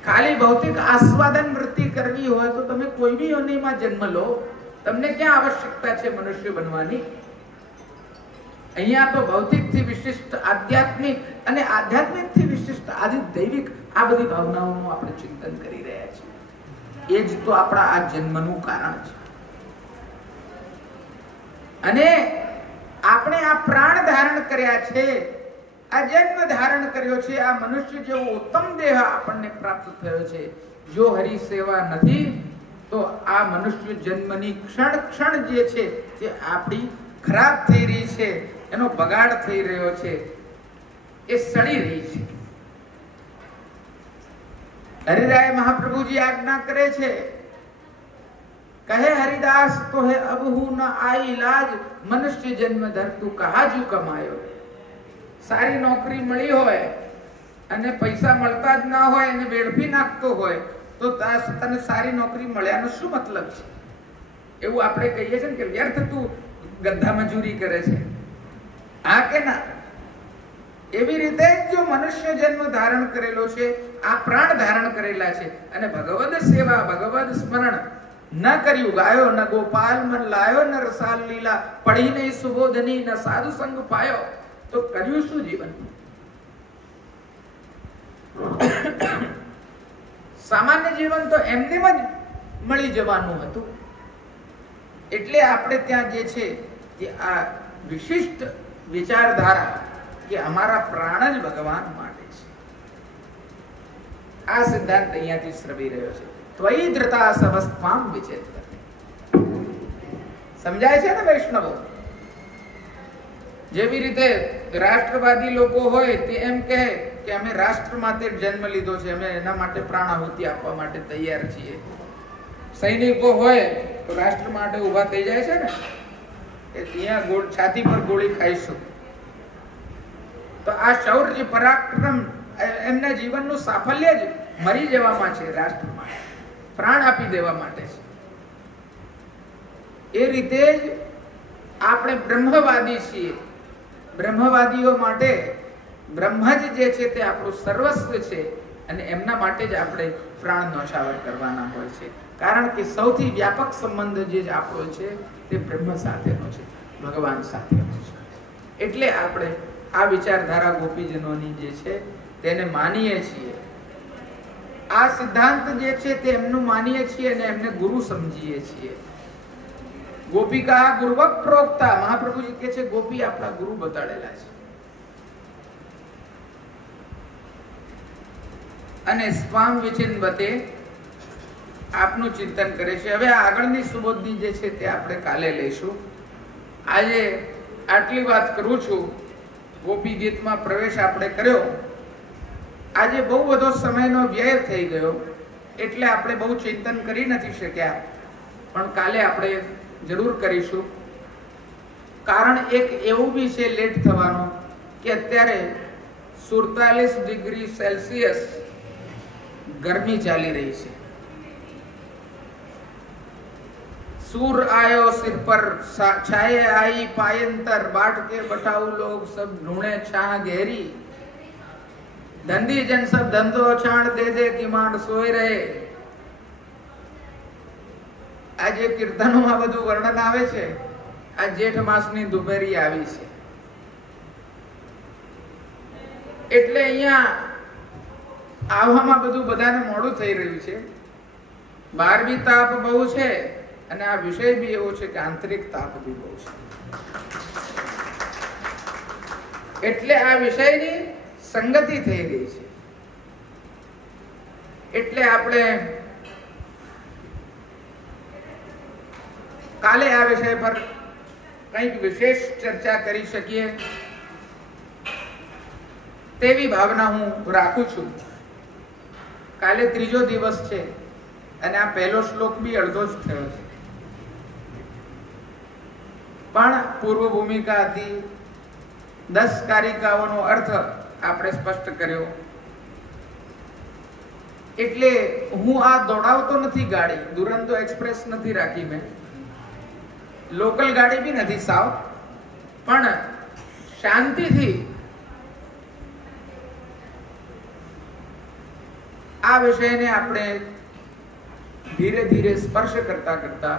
ખાલી ભૌતિક આસ્વાદન વૃત્તિ કરવી હોય તો તમે કોઈ બી યોનિમાં જન્મ લો, તમને ક્યાં આવશ્યકતા છે મનુષ્ય બનવાની? અહીંયા તો ભૌતિક થી વિશિષ્ટ આધ્યાત્મિક અને આધ્યાત્મિક થી વિશિષ્ટ આદિ દૈવિક આ બધી ભાવનાઓનું આપણે ચિંતન કરી રહ્યા છીએ. એ જ તો આપણા આ જન્મનું કારણ છે. અને આપણે આ પ્રાણ ધારણ કર્યા છે, આ જન્મ ધારણ કર્યો છે, આ મનુષ્ય જેવો ઉત્તમ દેહ આપણને પ્રાપ્ત થયો છે. જો હરિ સેવા નથી તો આ મનુષ્ય જન્મની ક્ષણ ક્ષણ જે છે તે આપણી ખરાબ થઈ રહી છે, એનો બગાડ થઈ રહ્યો છે, એ સડી રહી છે. હરિરાય મહાપ્રભુજી આજ્ઞા કરે છે, કહે હરિદાસ તો હે અબ હું ન આઈ લાજ, મનુષ્ય જન્મ ધરતું કહાજુ કમાયો. સારી નોકરી મળી હોય અને પૈસા મળતા જ ના હોય અને વેડફી નાખતો હોય તો તને સારી નોકરી મળ્યાનો શું મતલબ છે? એવું આપણે કહીએ છીએ કે વ્યર્થ તું ગધા મજૂરી કરે છે, હા કે ના? એવી રીતે જો મનુષ્ય જન્મ ધારણ કરેલો છે, આ પ્રાણ ધારણ કરેલા છે, અને ભગવદ સેવા ભગવદ સ્મરણ ન કર્યું, ગાયો ન ગોપાલ મન લાયો ન રસાલ લીલા, પડી નહીં સુબોધની ન સાધુ સંગ પાયો, તો કર્યું શું જીવન? સામાન્ય જીવન તો એમને જ મળી જવાનું હતું. એટલે આપણે ત્યાં જે છે કે આ વિશિષ્ટ વિચારધારા કે અમારા પ્રાણ જ ભગવાન માટે છે, આ સિદ્ધાંત અહીંયાથી શ્રવી રહ્યો છે. ત્વયી ધૃતા સવસ્ત્વામ વિચેત. સમજાય છે ને વૈષ્ણવો? જેવી રીતે રાષ્ટ્રવાદી લોકો હોય તે એમ કહે કે અમે રાષ્ટ્ર માટે જન્મ લીધો છે, અમે એના માટે પ્રાણ આહુતિ આપવા માટે તૈયાર છીએ. સૈનિકો હોય તો રાષ્ટ્ર માટે ઉભા થઈ જાય છે ને, કે ત્યાં છાતી પર ગોળી ખાઈશું. તો આ શૌર્ય પરાક્રમ એમના જીવનનું સાફલ્ય જ મરી જવામાં છે, રાષ્ટ્ર માટે પ્રાણ આપી દેવા માટે છે. એ રીતે જ આપણે બ્રહ્મવાદી છીએ. બ્રહ્મવાદીઓ માટે બ્રહ્મ જ જે છે તે આપણું સર્વસ્વ છે, અને એમના માટે જ આપણે પ્રાણ ન્યોછાવર કરવાના હોય છે. કારણ કે સૌથી વ્યાપક સંબંધ જે આપણો છે તે બ્રહ્મ સાથેનો છે, ભગવાન સાથેનો છે. એટલે આપણે આ વિચારધારા ગોપીજનોની જે છે તેને માનીએ છીએ. આ સિદ્ધાંત જે છે તે એમનું માનીએ છીએ અને એમને ગુરુ સમજીએ છીએ. ગોપિકા ગુરુવક પ્રોક્તા, મહાપ્રભુજી કહે છે ગોપી આપણા ગુરુ બતાડેલા છે. અને સ્વામ વિચિન્વતે આપનું ચિંતન કરે છે. હવે આગળની સુબોધની જે છે તે આપણે કાલે લઈશું. આજે આટલી વાત કરું છું. ગોપી ગીતમાં પ્રવેશ આપણે કર્યો. આજે બહુ બધો સમયનો વ્યય થઈ ગયો, એટલે આપણે બહુ ચિંતન કરી નથી શક્યા, પણ કાલે આપણે જરૂર કરીશું. કારણ એક એવું બી છે લેટ થવાનો કે અત્યારે 47 ડિગ્રી સેલ્સિયસ ગરમી ચાલી રહી છે. सूर आयो सिर पर छाए आई पायंतर, बाट के बटाऊ लोग सब ढूंढे छाह गहरी, धंधी जन सब धंधो छाण दे दे की માંડ સોઈ રહે. આ જે કીર્તનોમાં બધું વર્ણન આવે છે, આ જેઠ માસની દુપહેરી આવી છે. એટલે અહીંયા આવવામાં બધું બધાને મોડું થઈ રહ્યું છે. બહાર બી તાપ બહુ છે અને આ વિષય બી એવો છે કે આંતરિક તાપ બી બહુ છે. એટલે આ વિષયની સંગતિ થઈ રહી છે. એટલે આપણે કાલે આ વિષય પર કંઈક વિશેષ ચર્ચા કરી શકીએ તેવી ભાવના હું રાખું છું. કાલે ત્રીજો દિવસ છે અને આ પહેલો શ્લોક બી અડધો જ થયો છે. પણ પૂર્વ ભૂમિકા હતી. 10 કારિકાઓનો અર્થ આપણે સ્પષ્ટ કર્યો. એટલે હું આ દોડાવતો નથી ગાડી, દુરંતો એક્સપ્રેસ નથી રાખી મેં, લોકલ ગાડી બી નથી સાવ, પણ શાંતિથી આ વિષયને આપણે ધીરે ધીરે સ્પર્શ કરતા કરતા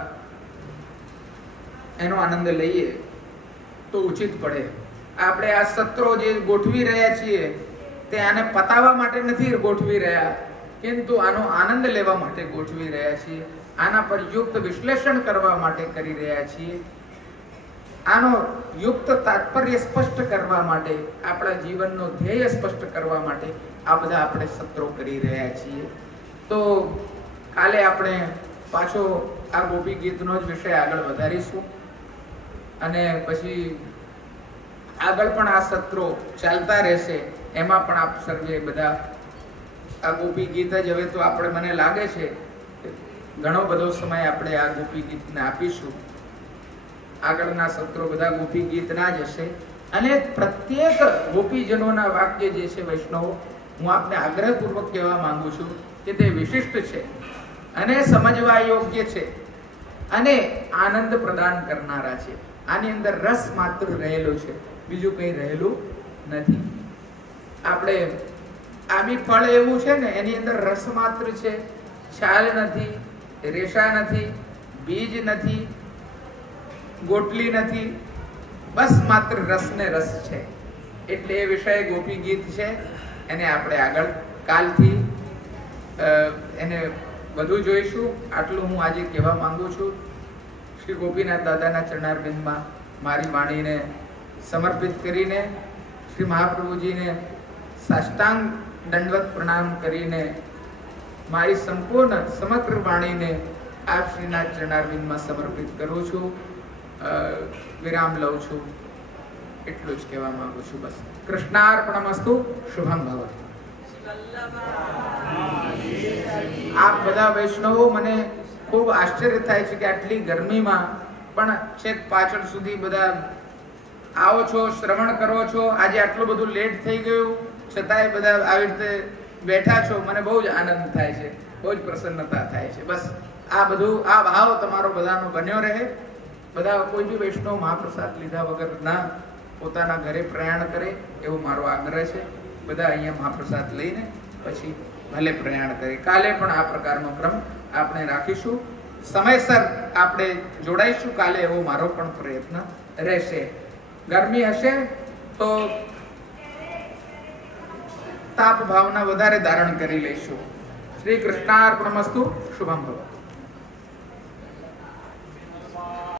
એનો આનંદ લઈએ તો ઉચિત પડે. આપણે આ સત્રો જે ગોઠવી રહ્યા છીએ તે આને પતાવવા માટે નથી ગોઠવી રહ્યા, પરંતુ આનો આનંદ લેવા માટે ગોઠવી રહ્યા છીએ. આના પર યુક્ત વિશ્લેષણ કરવા માટે કરી રહ્યા છીએ. આનો યુક્ત તાત્પર્ય સ્પષ્ટ કરવા માટે, આપણા જીવનનો ધ્યેય સ્પષ્ટ કરવા માટે આ બધા આપણે સત્રો કરી રહ્યા છીએ. તો કાલે આપણે પાછો આ ગોપી ગીતનો જ વિષય આગળ વધારીશું અને પછી આગળ પણ આ સત્રો ચાલતા રહેશે. એમાં પણ આપ સર્વે બધા આ ગોપી ગીત જ હવે તો આપણે, મને લાગે છે ઘણો બધો સમય આપણે આ ગોપી ગીતને આપીશું. આગળના સત્રો બધા ગોપી ગીતના જ હશે. અને પ્રત્યેક ગોપીજનોના વાક્ય જે છે વૈષ્ણવો, હું આપને આગ્રહપૂર્વક કહેવા માંગુ છું કે તે વિશિષ્ટ છે અને સમજવા યોગ્ય છે અને આનંદ પ્રદાન કરનારા છે. આની અંદર રસ માત્ર રહેલો છે, બીજું કંઈ રહેલું નથી. આપણે આ બી ફળ એવું છે ને, એની અંદર રસ માત્ર છે, છાલ નથી, રેશા નથી, બીજ નથી, ગોટલી નથી, બસ માત્ર રસ ને રસ છે. એટલે એ વિષય ગોપી ગીત છે. એને આપણે આગળ કાલથી એને વધુ જોઈશું. આટલું હું આજે કહેવા માંગુ છું. શ્રી ગોપીનાથ દાદાના ચરણારવિંદમાં મારી વાણીને સમર્પિત કરીને, શ્રી મહાપ્રભુજીને સાષ્ટાંગ દંડવત પ્રણામ કરીને મારી સંપૂર્ણ સમગ્ર વાણીને આપ શ્રીના ચરણારવિંદમાં સમર્પિત કરું છું. વિરામ લઉં છું. એટલું જ કહેવા માંગુ છું. બસ. કૃષ્ણાર્પણમસ્તુ. શુભમ ભવતુ. આપ બધા વૈષ્ણવો, મને ખૂબ આશ્ચર્ય થાય છે કે આટલી ગરમીમાં પણ છેક પાછળ સુધી બધા આવો છો, શ્રવણ કરો છો. આજે આટલું બધું લેટ થઈ ગયું છતાંય બધા આવી રીતે બેઠા છો. મને બહુ જ આનંદ થાય છે, બહુ જ પ્રસન્નતા થાય છે. બસ આ બધું, આ ભાવ તમારો બધાનો બન્યો રહે. બધા કોઈ બી વૈષ્ણવ મહાપ્રસાદ લીધા વગર ના પોતાના ઘરે પ્રયાણ કરે એવો મારો આગ્રહ છે. બધા અહીંયા મહાપ્રસાદ લઈને પછી ભલે પ્રયાણ કરે. કાલે પણ આ પ્રકારનો ક્રમ આપણે રાખીશું. સમયસર આપણે જોડાઈશું કાલે, એવો મારો પણ પ્રયત્ન રહેશે. ગરમી હશે તો તાપ ભાવના વધારે ધારણ કરી લઈશું. શ્રી કૃષ્ણાર્પણમસ્તુ. શુભમ ભવતુ.